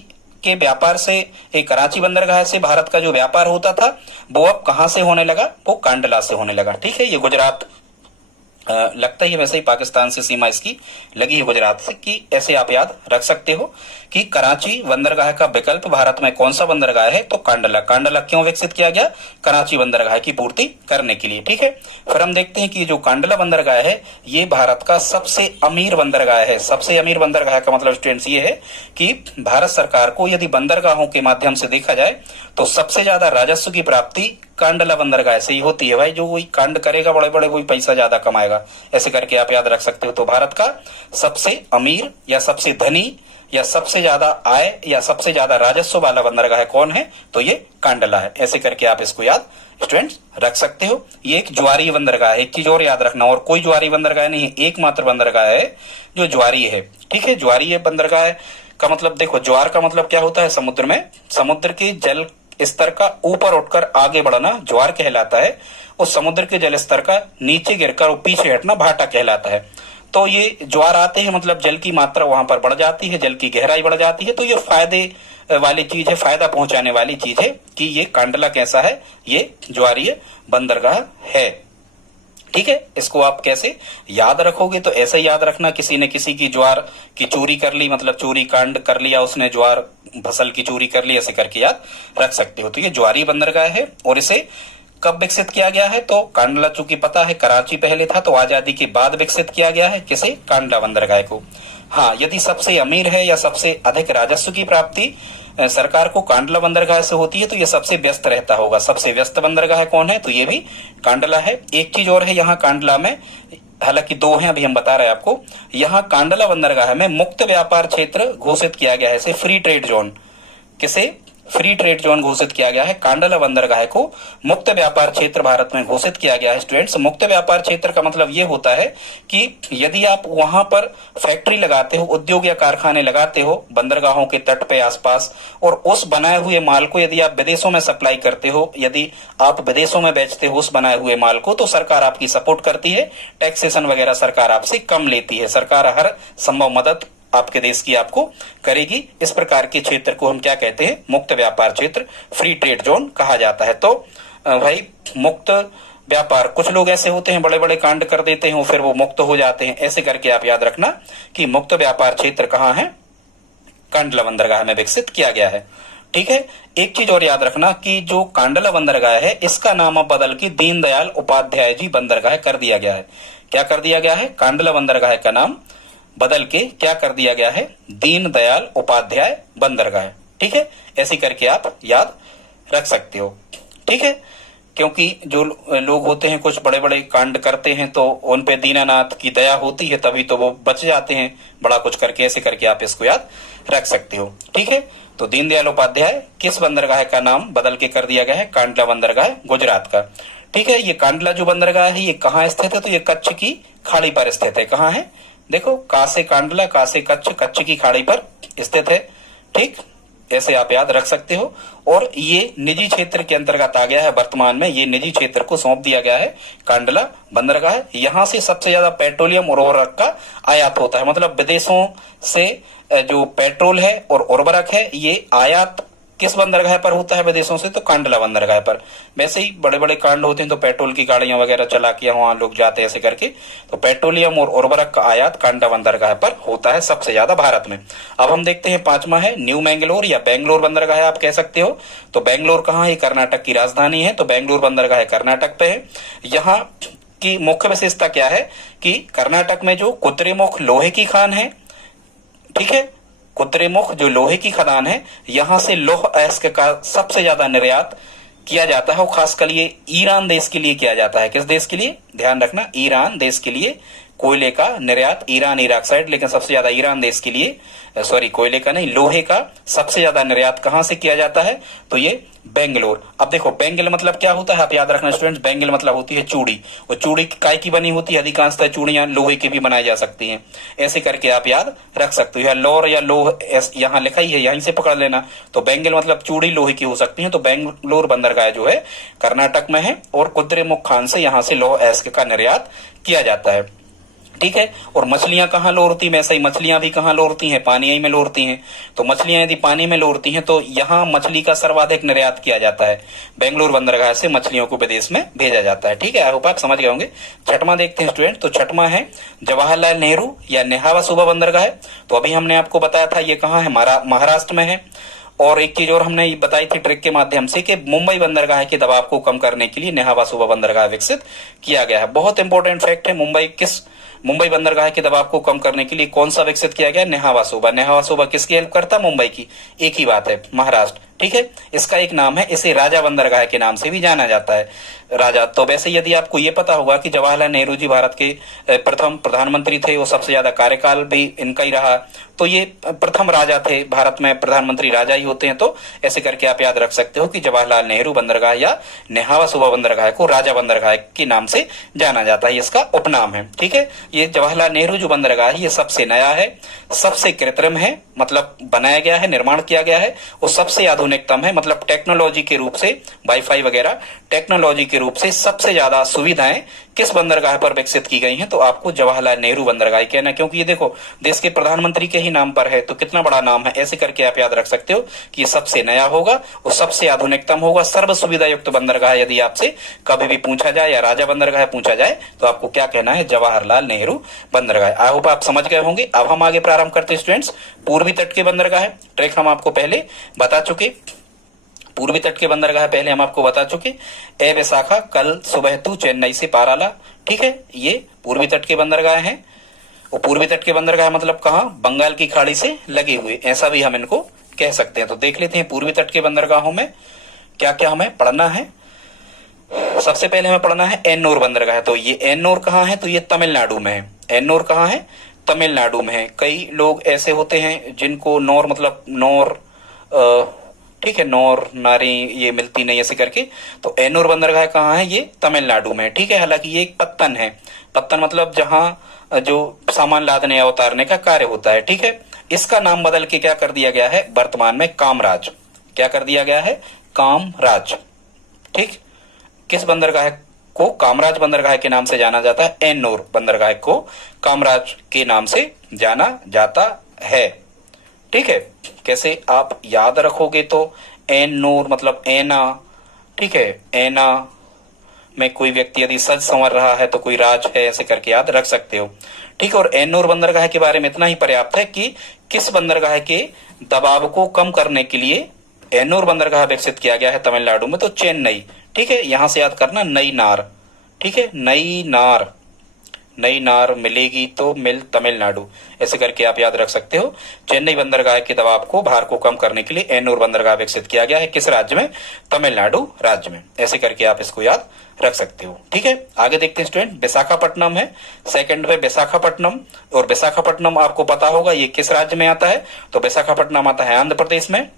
के व्यापार से, एक कराची बंदरगाह से भारत का जो व्यापार होता था वो अब कहां से होने लगा? वो कांडला से होने लगा। ठीक है, ये गुजरात लगता ही है वैसे ही पाकिस्तान से सीमा इसकी लगी है गुजरात से, कि ऐसे आप याद रख सकते हो कि कराची बंदरगाह का विकल्प भारत में कौन सा बंदरगाह है, तो कांडला। कांडला क्यों विकसित किया गया? कराची बंदरगाह की पूर्ति करने के लिए। ठीक है, फिर हम देखते हैं कि जो कांडला बंदरगाह है ये भारत का सबसे अमीर बंदरगाह है। सबसे अमीर बंदरगाह का मतलब स्टूडेंट्स ये है कि भारत सरकार को यदि बंदरगाहों के माध्यम से देखा जाए तो सबसे ज्यादा राजस्व की प्राप्ति कांडला बंदरगाह से ही होती है। भाई जो वही कांड करेगा बड़े बड़े वही पैसा ज्यादा कमाएगा, ऐसे करके आप याद रख सकते हो। तो भारत का सबसे अमीर या सबसे धनी या सबसे ज्यादा आय या सबसे ज्यादा राजस्व वाला बंदरगाह कौन है, तो ये कांडला है। ऐसे करके आप इसको याद स्टूडेंट्स रख सकते हो। ये एक ज्वारीय बंदरगाह है। एक चीज और याद रखना, और कोई ज्वारीय बंदरगाह नहीं है, एकमात्र बंदरगाह है जो ज्वारीय है। ठीक है, ज्वारीय बंदरगाह का मतलब देखो, ज्वार का मतलब क्या होता है? समुद्र में समुद्र के जल स्तर का ऊपर उठकर आगे बढ़ना ज्वार कहलाता है, और समुद्र के जल स्तर का नीचे गिरकर और पीछे हटना भाटा कहलाता है। तो ये ज्वार आते हैं मतलब जल की मात्रा वहां पर बढ़ जाती है, जल की गहराई बढ़ जाती है। तो ये फायदे वाली चीज है, फायदा पहुंचाने वाली चीज है कि ये कांडला कैसा है, ये ज्वारीय बंदरगाह है। ठीक है, इसको आप कैसे याद रखोगे? तो ऐसे याद रखना, किसी ने किसी की ज्वार की चोरी कर ली, मतलब चोरी कांड कर लिया उसने, ज्वार फसल की चोरी कर ली, ऐसे करके याद रख सकते हो। तो ये ज्वारीय बंदरगाह है। और इसे कब विकसित किया गया है? तो कांडला चूंकि पता है कराची पहले था, तो आजादी के बाद विकसित किया गया है। किसे? कांडला बंदरगाह को। हाँ, यदि सबसे अमीर है या सबसे अधिक राजस्व की प्राप्ति सरकार को कांडला बंदरगाह से होती है, तो ये सबसे व्यस्त रहता होगा। सबसे व्यस्त बंदरगाह कौन है? तो ये भी कांडला है। एक चीज और है यहाँ कांडला में, हालांकि दो हैं, अभी हम बता रहे हैं आपको। यहाँ कांडला बंदरगाह में मुक्त व्यापार क्षेत्र घोषित किया गया है, इसे फ्री ट्रेड जोन। किसे? फ्री ट्रेड जोन घोषित किया गया है। कांडला बंदरगाह को मुक्त व्यापार क्षेत्र भारत में घोषित किया गया है। स्टूडेंट्स, मुक्त व्यापार क्षेत्र का मतलब ये होता है कि यदि आप वहां पर फैक्ट्री लगाते हो, उद्योग या कारखाने लगाते हो बंदरगाहों के तट पे आसपास, और उस बनाए हुए माल को यदि आप विदेशों में सप्लाई करते हो, यदि आप विदेशों में बेचते हो उस बनाए हुए माल को, तो सरकार आपकी सपोर्ट करती है। टैक्सेशन वगैरह सरकार आपसे कम लेती है। सरकार हर संभव मदद आपके देश की आपको करेगी। इस प्रकार के क्षेत्र को हम क्या कहते हैं? मुक्त व्यापार क्षेत्र, फ्री ट्रेड जोन कहा जाता है। तो भाई मुक्त व्यापार, कुछ लोग ऐसे होते हैं बड़े बड़े कांड कर देते हैं फिर वो मुक्त हो जाते हैं। ऐसे करके आप याद रखना कि मुक्त व्यापार क्षेत्र कहाँ है? कांडला बंदरगाह में विकसित किया गया है। ठीक है, एक चीज और याद रखना कि जो कांडला बंदरगाह है इसका नाम अब बदल के दीनदयाल उपाध्याय जी बंदरगाह कर दिया गया है। क्या कर दिया गया है? कांडला बंदरगाह का नाम बदल के क्या कर दिया गया है? दीनदयाल उपाध्याय बंदरगाह। ठीक है, ऐसे करके आप याद रख सकते हो। ठीक है, क्योंकि जो लोग होते हैं कुछ बड़े बड़े कांड करते हैं तो उन पे दीनानाथ की दया होती है, तभी तो वो बच जाते हैं बड़ा कुछ करके। ऐसे करके आप इसको याद रख सकते हो। ठीक है, तो दीनदयाल उपाध्याय किस बंदरगाह का नाम बदल के कर दिया गया है? कांडला बंदरगाह, गुजरात का। ठीक है, ये कांडला जो बंदरगाह है ये कहाँ स्थित है? तो ये कच्छ की खाड़ी पर स्थित है। कहाँ है? देखो, का से कांडला, का से कच्छ, कच्छ की खाड़ी पर स्थित है। ठीक, ऐसे आप याद रख सकते हो। और ये निजी क्षेत्र के अंतर्गत आ गया है। वर्तमान में ये निजी क्षेत्र को सौंप दिया गया है कांडला बंदरगाह। यहाँ से सबसे ज्यादा पेट्रोलियम और उर्वरक का आयात होता है, मतलब विदेशों से जो पेट्रोल है और उर्वरक है ये आयात किस बंदरगाह पर होता है विदेशों से? तो कांडला बंदरगाह पर। वैसे ही बड़े बड़े कांड होते हैं तो पेट्रोल की गाड़ियां वगैरह चला के वहां लोग जाते हैं ऐसे करके, तो पेट्रोलियम और उर्वरक का आयात कांडला बंदरगाह पर होता है सबसे ज्यादा भारत में। अब हम देखते हैं पांचवा है न्यू मैंगलोर या बेंगलोर बंदरगाह आप कह सकते हो। तो बेंगलोर कहाँ है? कर्नाटक की राजधानी है, तो बेंगलोर बंदरगाह कर्नाटक पे है। यहाँ की मुख्य विशेषता क्या है कि कर्नाटक में जो कुद्रेमुख लोहे की खान है, ठीक है, कुद्रेमुख जो लोहे की खदान है, यहां से लौह अयस्क का सबसे ज्यादा निर्यात किया जाता है, और खासकर ये ईरान देश के लिए किया जाता है। किस देश के लिए? ध्यान रखना, ईरान देश के लिए कोयले का निर्यात, ईरान इराक साइड, लेकिन सबसे ज्यादा ईरान देश के लिए, सॉरी कोयले का नहीं, लोहे का सबसे ज्यादा निर्यात कहां से किया जाता है? तो ये बेंगलोर। अब देखो बेंगल मतलब क्या होता है आप याद रखना स्टूडेंट्स, बेंगल मतलब होती है चूड़ी, और चूड़ी काय की बनी होती है? अधिकांशतः चूड़ियां लोहे की भी बनाई जा सकती हैं। ऐसे करके आप याद रख सकते हो। लोर या लोह यहाँ लिखा ही है, यहीं से पकड़ लेना। तो बेंगल मतलब चूड़ी लोहे की हो सकती है। तो बेंगलोर बंदरगाह जो है कर्नाटक में है, और कुद्रेमुख खान से यहाँ से लौह अयस्क का निर्यात किया जाता है। ठीक है। और मछलियां कहाँ लोरती, वैसे ही मछलियां भी कहाँ लोरती हैं, पानी ही में लोरती हैं। तो मछलियां यदि पानी में लोरती हैं तो यहाँ मछली का सर्वाधिक निर्यात किया जाता है। बेंगलुरु बंदरगाह से मछलियों को विदेश में भेजा जाता है। ठीक है, आई होप आप समझ गए होंगे। छठवां देखते हैं स्टूडेंट, तो छठवां है जवाहरलाल नेहरू या नेहावा सुबा बंदरगाह है। तो अभी हमने आपको बताया था ये कहाँ है, महाराष्ट्र में है। और एक चीज और हमने बताई थी ट्रिक के माध्यम से कि मुंबई बंदरगाह के दबाव को कम करने के लिए नेहावा सुबा बंदरगाह विकसित किया गया है। बहुत इंपॉर्टेंट फैक्ट है, मुंबई बंदरगाह के दबाव को कम करने के लिए कौन सा विकसित किया गया, नेहावा सुबा। नेहावा सुबा किसकी हेल्प करता, मुंबई की। एक ही बात है, महाराष्ट्र। ठीक है, इसका एक नाम है, इसे राजा बंदरगाह के नाम से भी जाना जाता है, राजा। तो वैसे यदि आपको ये पता होगा कि जवाहरलाल नेहरू जी भारत के प्रथम प्रधानमंत्री थे, वो सबसे ज्यादा कार्यकाल भी इनका ही रहा, तो ये प्रथम राजा थे। भारत में प्रधानमंत्री राजा ही होते हैं। तो ऐसे करके आप याद रख सकते हो कि जवाहरलाल नेहरू बंदरगाह या नेहावा सुबा बंदरगाह को राजा बंदरगाह के नाम से जाना जाता है, इसका उपनाम है। ठीक है, ये जवाहरलाल नेहरू जो बंदरगाह है ये सबसे नया है, सबसे कृत्रिम है, मतलब बनाया गया है, निर्माण किया गया है, और सबसे आधुनिकतम है, मतलब टेक्नोलॉजी के रूप से, वाईफाई वगैरह टेक्नोलॉजी के रूप से सबसे ज्यादा सुविधाएं किस बंदरगाह पर विकसित की गई हैं, तो आपको जवाहरलाल नेहरू बंदरगाह कहना। क्योंकि ये देखो देश के प्रधानमंत्री के ही नाम पर है, तो कितना बड़ा नाम है। ऐसे करके आप याद रख सकते हो कि ये सबसे नया होगा और सबसे आधुनिकतम होगा, सर्व सुविधा युक्त बंदरगाह। यदि आपसे कभी भी पूछा जाए या राजा बंदरगाह पूछा जाए तो आपको क्या कहना है, जवाहरलाल नेहरू बंदरगाह। आई होप आप समझ गए होंगे। अब हम आगे प्रारंभ करते हैं स्टूडेंट्स, पूर्वी तट के बंदरगाह है। ट्रैक हम आपको पहले बता चुके, पूर्वी तट के बंदरगाह पहले हम आपको बता चुके। ए विशाखा कल सुबह तू चेन्नई से पाराला। ठीक है, ये पूर्वी तट के बंदरगाह हैं। और पूर्वी तट के बंदरगाह मतलब कहाँ, बंगाल की खाड़ी से लगे हुए, ऐसा भी हम इनको कह सकते हैं। तो देख लेते हैं पूर्वी तट के बंदरगाहों में क्या क्या हमें पढ़ना है। सबसे पहले हमें पढ़ना है एन्नूर बंदरगाह। तो ये एन्नूर कहाँ है, तो ये तमिलनाडु में है। एन्नूर कहाँ है, तमिलनाडु में है। कई लोग ऐसे होते हैं जिनको नौर मतलब नौर ठीक है, नौर नारी ये मिलती नहीं ऐसे करके। तो एन्नूर बंदरगाह कहाँ है, ये तमिलनाडु में। ठीक है, हालांकि ये एक पत्तन है। पत्तन मतलब जहां जो सामान लादने या उतारने का कार्य होता है। ठीक है, इसका नाम बदल के क्या कर दिया गया है, वर्तमान में कामराज। क्या कर दिया गया है, कामराज। ठीक, किस बंदरगाह को कामराज बंदरगाह के नाम से जाना जाता है, एन्नूर बंदरगाह को कामराज के नाम से जाना जाता है। ठीक है, कैसे आप याद रखोगे, तो एन्नूर मतलब ऐना। ठीक है, ऐना में कोई व्यक्ति यदि सज संवर रहा है तो कोई राज है, ऐसे करके याद रख सकते हो। ठीक है, और एन्नूर बंदरगाह के बारे में इतना ही पर्याप्त है कि किस बंदरगाह के दबाव को कम करने के लिए एन्नूर बंदरगाह विकसित किया गया है तमिलनाडु में, तो चेन्नई। ठीक है, यहां से याद करना नई नार। ठीक है, नई नार, नई नार मिलेगी तो मिल तमिलनाडु, ऐसे करके आप याद रख सकते हो। चेन्नई बंदरगाह के दबाव को भार को कम करने के लिए एन्नूर बंदरगाह विकसित किया गया है, किस राज्य में, तमिलनाडु राज्य में। ऐसे करके आप इसको याद रख सकते हो। ठीक है, आगे देखते हैं स्टूडेंट, विशाखापट्टनम है सेकंड में, विशाखापट्टनम। और विशाखापट्टनम आपको पता होगा ये किस राज्य में आता है, तो विशाखापट्टनम आता है आंध्र प्रदेश में।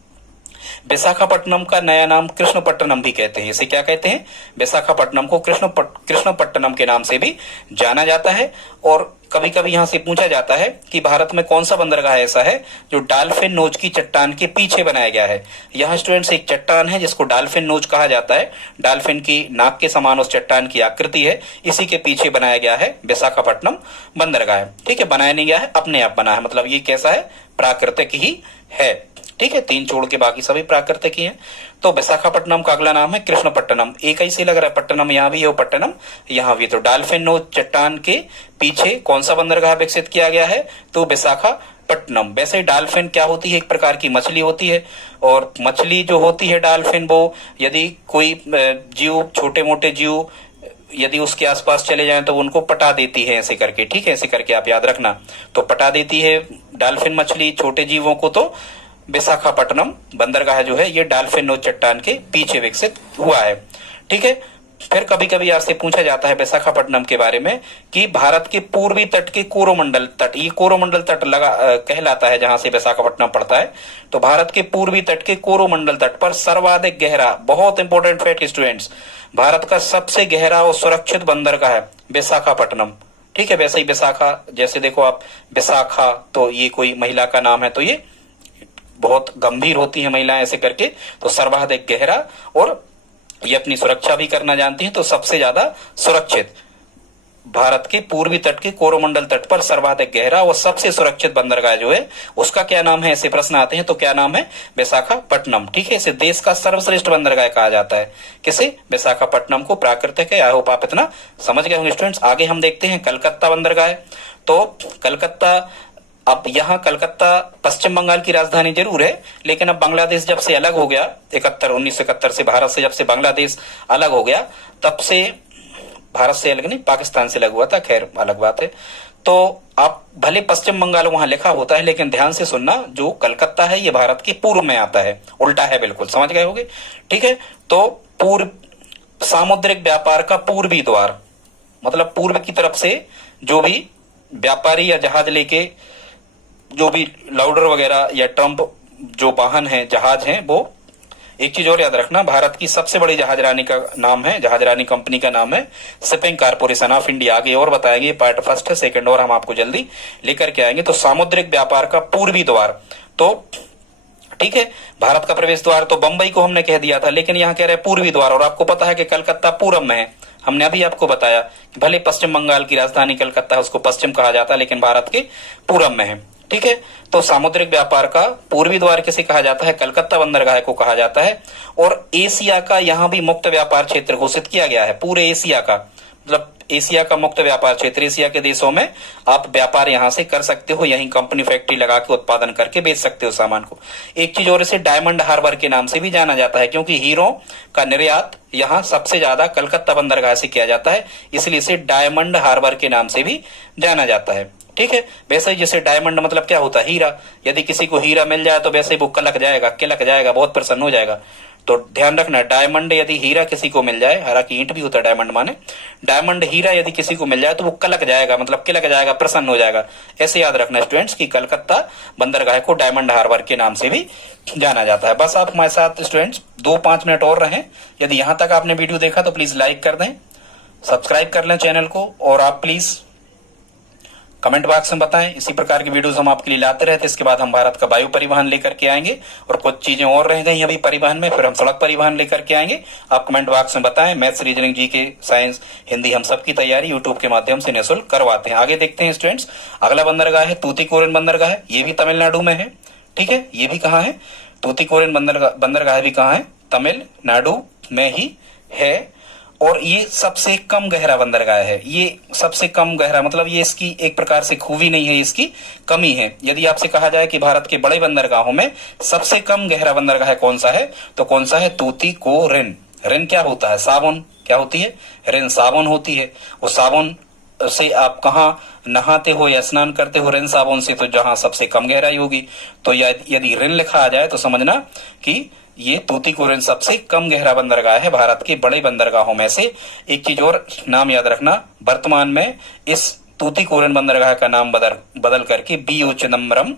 विशाखापट्टनम का नया नाम कृष्णपट्टनम भी कहते हैं। इसे क्या कहते हैं, विशाखापट्टनम को कृष्णपट्टनम के नाम से भी जाना जाता है। और कभी कभी यहां से पूछा जाता है कि भारत में कौन सा बंदरगाह ऐसा है जो डॉल्फिन नोच की चट्टान के पीछे बनाया गया है। यहाँ स्टूडेंट्स एक चट्टान है जिसको डॉल्फिन नोच कहा जाता है, डॉल्फिन की नाक के समान उस चट्टान की आकृति है, इसी के पीछे बनाया गया है विशाखापट्टनम बंदरगाह। ठीक है, बनाया नहीं गया है, अपने आप बना है, मतलब ये कैसा है, प्राकृतिक ही है। ठीक है, तीन छोड़ के बाकी सभी प्राकृतिक ही हैं। तो विशाखापट्टनम का अगला नाम है कृष्णपट्टनम। एक ऐसे लग रहा है पट्टनम यहाँ भी है, पट्टनम यहाँ भी। तो डॉल्फिन नोच चट्टान के पीछे कौन सा बंदरगाह विकसित किया गया है, तो विशाखापट्टनम। वैसे डॉल्फिन क्या होती है, एक प्रकार की मछली होती है। और मछली जो होती है डॉल्फिन, वो यदि कोई जीव, छोटे मोटे जीव यदि उसके आसपास चले जाएं तो उनको पटा देती है, ऐसे करके। ठीक है, ऐसे करके आप याद रखना। तो पटा देती है डॉल्फिन मछली छोटे जीवों को। तो विशाखापट्टनम बंदरगाह जो है ये डॉल्फिन नोच चट्टान के पीछे विकसित हुआ है। ठीक है, फिर कभी कभी आपसे पूछा जाता है विशाखापट्टनम के बारे में कि भारत के पूर्वी तट के कोरोमंडल तट, ये कोरोमंडल तट कहलाता है जहां से विशाखापट्टनम पड़ता है। तो भारत के पूर्वी तट के कोरोमंडल तट पर सर्वाधिक गहरा, बहुत इंपॉर्टेंट फैक्ट स्टूडेंट्स, भारत का सबसे गहरा और सुरक्षित बंदरगाह है विशाखापट्टनम। ठीक है, वैसे ही विशाखा, जैसे देखो आप विशाखा, तो ये कोई महिला का नाम है, तो ये बहुत गंभीर होती है महिलाएं, ऐसे करके। तो सर्वाधिक गहरा, और ये अपनी सुरक्षा भी करना जानती हैं, तो सबसे ज्यादा सुरक्षित भारत के पूर्वी तट के कोरोमंडल तट पर सर्वाधिक गहरा और सबसे सुरक्षित बंदरगाह जो है उसका क्या नाम है, ऐसे प्रश्न आते हैं तो क्या नाम है, विशाखापट्टनम। ठीक है, इसे देश का सर्वश्रेष्ठ बंदरगाह कहा जाता है। किसे, विशाखापट्टनम को। प्राकृतिक है। आई होप आप इतना समझ गए होंगे स्टूडेंट्स। आगे हम देखते हैं कलकत्ता बंदरगाह। तो कलकत्ता, अब यहाँ कलकत्ता पश्चिम बंगाल की राजधानी जरूर है, लेकिन अब बांग्लादेश जब से अलग हो गया 1971 से, भारत से जब से बांग्लादेश अलग हो गया, तब से, भारत से अलग नहीं, पाकिस्तान से अलग हुआ था, खैर अलग बात है। तो आप भले पश्चिम बंगाल वहां लिखा होता है, लेकिन ध्यान से सुनना, जो कलकत्ता है ये भारत के पूर्व में आता है, उल्टा है बिल्कुल, समझ गए होंगे। ठीक है, तो पूर्व, सामुद्रिक व्यापार का पूर्वी द्वार, मतलब पूर्व की तरफ से जो भी व्यापारी या जहाज लेके, जो भी लाउडर वगैरह या ट्रम्प जो वाहन है, जहाज हैं, वो, एक चीज और याद रखना, भारत की सबसे बड़ी जहाजरानी का नाम है, जहाजरानी कंपनी का नाम है शिपिंग कारपोरेशन ऑफ इंडिया। आगे और बताएंगे, पार्ट फर्स्ट है, सेकंड और हम आपको जल्दी लेकर के आएंगे। तो सामुद्रिक व्यापार का पूर्वी द्वार, तो ठीक है, भारत का प्रवेश द्वार तो बंबई को हमने कह दिया था, लेकिन यहाँ कह रहे हैं पूर्वी द्वार, और आपको पता है कि कलकत्ता पूरब में है। हमने अभी आपको बताया कि भले पश्चिम बंगाल की राजधानी कलकत्ता है, उसको पश्चिम कहा जाता है, लेकिन भारत के पूरब में है। ठीक है, तो सामुद्रिक व्यापार का पूर्वी द्वार किसे कहा जाता है, कलकत्ता बंदरगाह को कहा जाता है। और एशिया का यहाँ भी मुक्त व्यापार क्षेत्र घोषित किया गया है, पूरे एशिया का, मतलब एशिया का मुक्त व्यापार क्षेत्र, एशिया के देशों में आप व्यापार यहां से कर सकते हो, यहीं कंपनी फैक्ट्री लगा के उत्पादन करके बेच सकते हो सामान को। एक चीज और, इसे डायमंड हार्बर के नाम से भी जाना जाता है, क्योंकि हीरो का निर्यात यहाँ सबसे ज्यादा कलकत्ता बंदरगाह से किया जाता है, इसलिए इसे डायमंड हार्बर के नाम से भी जाना जाता है। ठीक है, वैसे ही जैसे डायमंड मतलब क्या होता है, हीरा, यदि किसी को हीरा मिल जाए तो वैसे ही वो कलक जाएगा, किलक जाएगा, बहुत प्रसन्न हो जाएगा। तो ध्यान रखना, डायमंड यदि हीरा किसी को मिल जाए, हालांकि ईंट भी होता है डायमंड माने, डायमंड हीरा यदि किसी को मिल जाए तो वो कलक जाएगा, मतलब किलक जाएगा, प्रसन्न हो जाएगा। ऐसे याद रखना स्टूडेंट्स कि कलकत्ता बंदरगाह को डायमंड हार्बर के नाम से भी जाना जाता है। बस आप हमारे साथ स्टूडेंट्स 2-5 मिनट और रहें। यदि यहां तक आपने वीडियो देखा तो प्लीज लाइक कर दें, सब्सक्राइब कर लें चैनल को, और आप प्लीज कमेंट बॉक्स में बताएं। इसी प्रकार की वीडियोस हम आपके लिए लाते रहते हैं। इसके बाद हम भारत का वायु परिवहन लेकर के आएंगे, और कुछ चीजें और रह गई अभी परिवहन में, फिर हम सड़क परिवहन लेकर के आएंगे। आप कमेंट बॉक्स में बताएं। Maths, reasoning, GK, science, Hindi, हम सबकी तैयारी यूट्यूब के माध्यम से निःशुल्क करवाते हैं। आगे देखते हैं स्टूडेंट्स, अगला बंदरगाह है तूतीकोरिन बंदरगाह, ये भी तमिलनाडु में है। ठीक है, ये भी कहाँ है, तूतीकोरिन बंदरगाह भी कहाँ है, तमिलनाडु में ही है। और ये सबसे कम गहरा बंदरगाह है, ये सबसे कम गहरा, मतलब ये इसकी एक प्रकार से खूबी नहीं है, इसकी कमी है। यदि आपसे कहा जाए कि भारत के बड़े बंदरगाहों में सबसे कम गहरा बंदरगाह कौन सा है, तो कौन सा है, तूतीकोरिन। रिन क्या होता है, साबुन, क्या होती है, रिन साबुन होती है। वो साबुन से आप कहाँ नहाते हो या स्नान करते हो, रिन साबुन से, तो जहां सबसे कम गहराई होगी। तो यदि रिन लिखा आ जाए तो समझना कि ये तूतीकोरिन सबसे कम गहरा बंदरगाह है भारत के बड़े बंदरगाहों में से। एक चीज और नाम याद रखना, वर्तमान में इस तूतीकोरिन बंदरगाह का नाम बदल करके बीओ चिदम्बरम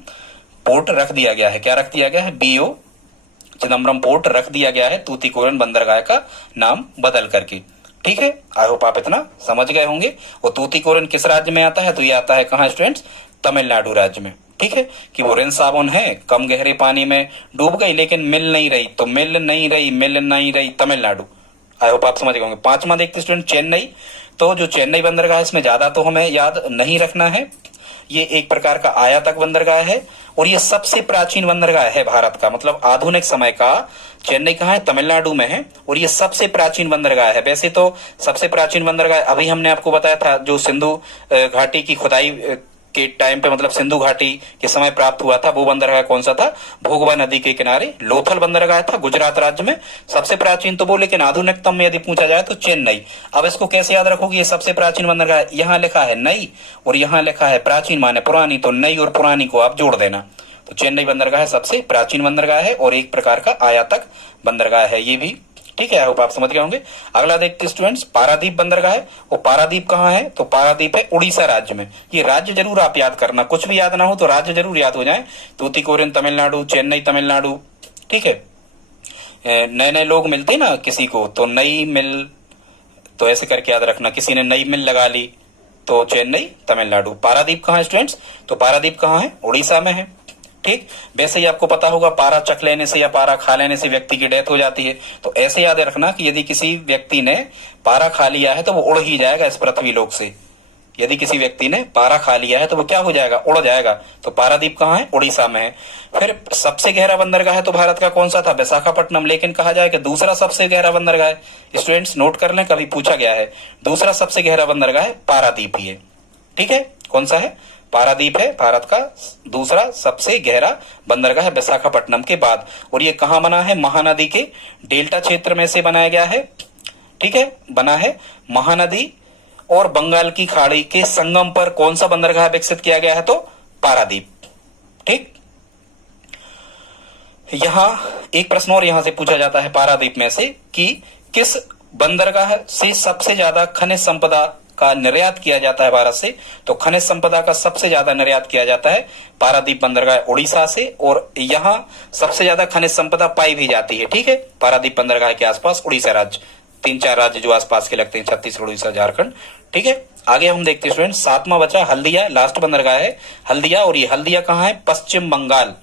पोर्ट रख दिया गया है। क्या रख दिया गया है, बीओ चिदम्बरम पोर्ट रख दिया गया है, तूतीकोरिन बंदरगाह का नाम बदल करके। ठीक है, आई होप आप इतना समझ गए होंगे। और तूतीकोरिन किस राज्य में आता है, तो ये आता है कहाँ स्टूडेंट्स, तमिलनाडु राज्य में। ठीक है, कि वो रिन साबुन है, कम गहरे पानी में डूब गई लेकिन मिल नहीं रही, तो मिल नहीं रही तमिलनाडु। आई होप आप समझ गए होंगे। 5वां देखते स्टूडेंट, चेन्नई। तो जो चेन्नई बंदरगाह है, इसमें ज्यादा तो हमें याद नहीं रखना है, ये एक प्रकार का आयातक बंदरगाह है, और ये सबसे प्राचीन बंदरगाह है भारत का, मतलब आधुनिक समय का। चेन्नई कहाँ है, तमिलनाडु में है, और ये सबसे प्राचीन बंदरगाह है। वैसे तो सबसे प्राचीन बंदरगाह अभी हमने आपको बताया था, जो सिंधु घाटी की खुदाई के टाइम पे, मतलब सिंधु घाटी के समय प्राप्त हुआ था, वो बंदरगाह कौन सा था, भोगवा नदी के किनारे लोथल बंदरगाह था, गुजरात राज्य में। सबसे प्राचीन तो वो, लेकिन आधुनिकतम में यदि पूछा जाए तो चेन्नई। अब इसको कैसे याद रखोगे, ये सबसे प्राचीन बंदरगाह, यहाँ लिखा है नई और यहाँ लिखा है प्राचीन माने पुरानी, तो नई और पुरानी को आप जोड़ देना। तो चेन्नई बंदरगाह सबसे प्राचीन बंदरगाह है और एक प्रकार का आयातक बंदरगाह है ये भी। ठीक है, आई होप आप समझ गए होंगे। अगला देखते स्टूडेंट्स, पारादीप बंदरगाह है। वो पारादीप कहाँ है, तो पारादीप है उड़ीसा राज्य में। ये राज्य जरूर आप याद करना, कुछ भी याद ना हो तो राज्य जरूर याद हो जाए। तूतीकोरिन तमिलनाडु, चेन्नई तमिलनाडु। ठीक है, नए नए लोग मिलते ना किसी को, तो नई मिल, तो ऐसे करके याद रखना, किसी ने नई मिल लगा ली तो चेन्नई तमिलनाडु। पारादीप कहाँ है स्टूडेंट्स, तो पारादीप कहाँ है, उड़ीसा में है। ठीक, वैसे ही आपको पता होगा पारा चख लेने से या पारा खा लेने से व्यक्ति की डेथ हो जाती है, तो ऐसे याद रखना कि यदि किसी व्यक्ति ने पारा खा लिया है तो वो उड़ ही जाएगा इस पृथ्वी लोक से। यदि किसी व्यक्ति ने पारा खा लिया है तो वो क्या हो जाएगा, उड़ जाएगा। तो पारादीप कहाँ है, उड़ीसा में है। फिर सबसे गहरा बंदरगाह है तो भारत का कौन सा था, विशाखापट्टनम। लेकिन कहा जाए कि दूसरा सबसे गहरा बंदरगाह है, स्टूडेंट्स नोट कर लें, कभी पूछा गया है, दूसरा सबसे गहरा बंदरगाह है पारादीप ही है। ठीक है, कौन सा है, पारादीप है भारत का दूसरा सबसे गहरा बंदरगाह है विशाखापट्टनम के बाद। और ये कहाँ बना है, महानदी के डेल्टा क्षेत्र में से बनाया गया है। ठीक है, बना है महानदी और बंगाल की खाड़ी के संगम पर कौन सा बंदरगाह विकसित किया गया है, तो पारादीप। ठीक, यहां एक प्रश्न और यहां से पूछा जाता है पारादीप में से कि किस बंदरगाह से सबसे ज्यादा खनिज संपदा का निर्यात किया जाता है भारत से। तो खनिज संपदा का सबसे ज्यादा निर्यात किया जाता है पारादीप बंदरगाह उड़ीसा से, और यहां सबसे ज्यादा खनिज संपदा पाई भी जाती है। ठीक है, पारादीप बंदरगाह के आसपास उड़ीसा राज्य, 3-4 राज्य जो आसपास के लगते हैं, छत्तीसगढ़, उड़ीसा, झारखंड। ठीक है, आगे हम देखते हैं स्टूडेंट, 7वां बचा हल्दिया, लास्ट बंदरगाह है हल्दिया। और ये हल्दिया कहाँ है, पश्चिम बंगाल।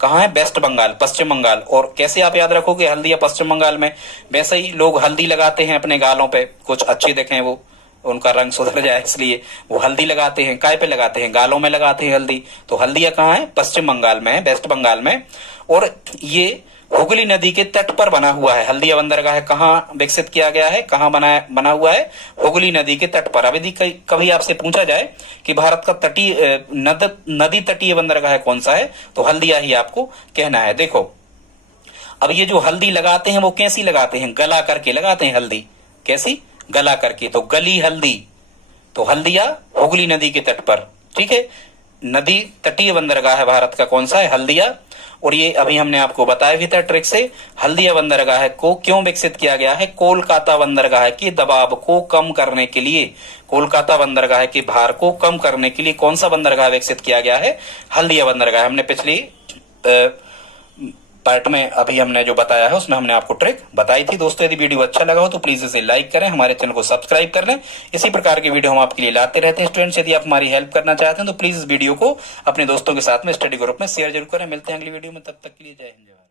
कहाँ है, वेस्ट बंगाल, पश्चिम बंगाल। और कैसे आप याद रखोगे हल्दिया पश्चिम बंगाल में, वैसे ही लोग हल्दी लगाते हैं अपने गालों पे, कुछ अच्छे दिखें, वो उनका रंग सुधर जाए इसलिए वो हल्दी लगाते हैं। काय पे लगाते हैं, गालों में लगाते हैं हल्दी। तो हल्दिया कहाँ है, पश्चिम बंगाल में है, वेस्ट बंगाल में। और ये हुगली नदी के तट पर बना हुआ है। हल्दिया बंदरगाह है कहाँ विकसित किया गया है, कहाँ बना हुआ है, हुगली नदी के तट पर। अब यदि कभी आपसे पूछा जाए कि भारत का तटीय नदी तटीय बंदरगाह कौन सा है, तो हल्दिया ही आपको कहना है। देखो, अब ये जो हल्दी लगाते हैं वो कैसी लगाते हैं, गला करके लगाते हैं हल्दी। कैसी, गला करके, तो गली हल्दी। तो हल्दिया हुगली नदी के तट पर। ठीक है, नदी तटीय बंदरगाह है भारत का कौन सा है, हल्दिया। और ये अभी हमने आपको बताया भी था ट्रिक से, हल्दिया बंदरगाह को क्यों विकसित किया गया है, कोलकाता बंदरगाह के दबाव को कम करने के लिए। कोलकाता बंदरगाह के भार को कम करने के लिए कौन सा बंदरगाह विकसित किया गया है, हल्दिया बंदरगाह। हमने पिछली पार्ट में अभी हमने जो बताया है उसमें हमने आपको ट्रिक बताई थी। दोस्तों, यदि वीडियो अच्छा लगा हो तो प्लीज इसे लाइक करें, हमारे चैनल को सब्सक्राइब कर लें। इसी प्रकार की वीडियो हम आपके लिए लाते रहते हैं। स्टूडेंट्स, यदि आप हमारी हेल्प करना चाहते हैं तो प्लीज इस वीडियो को अपने दोस्तों के साथ में स्टडी ग्रुप में शेयर जरूर करें। मिलते हैं अगली वीडियो में, तब तक के लिए जय हिंद, जय भारत।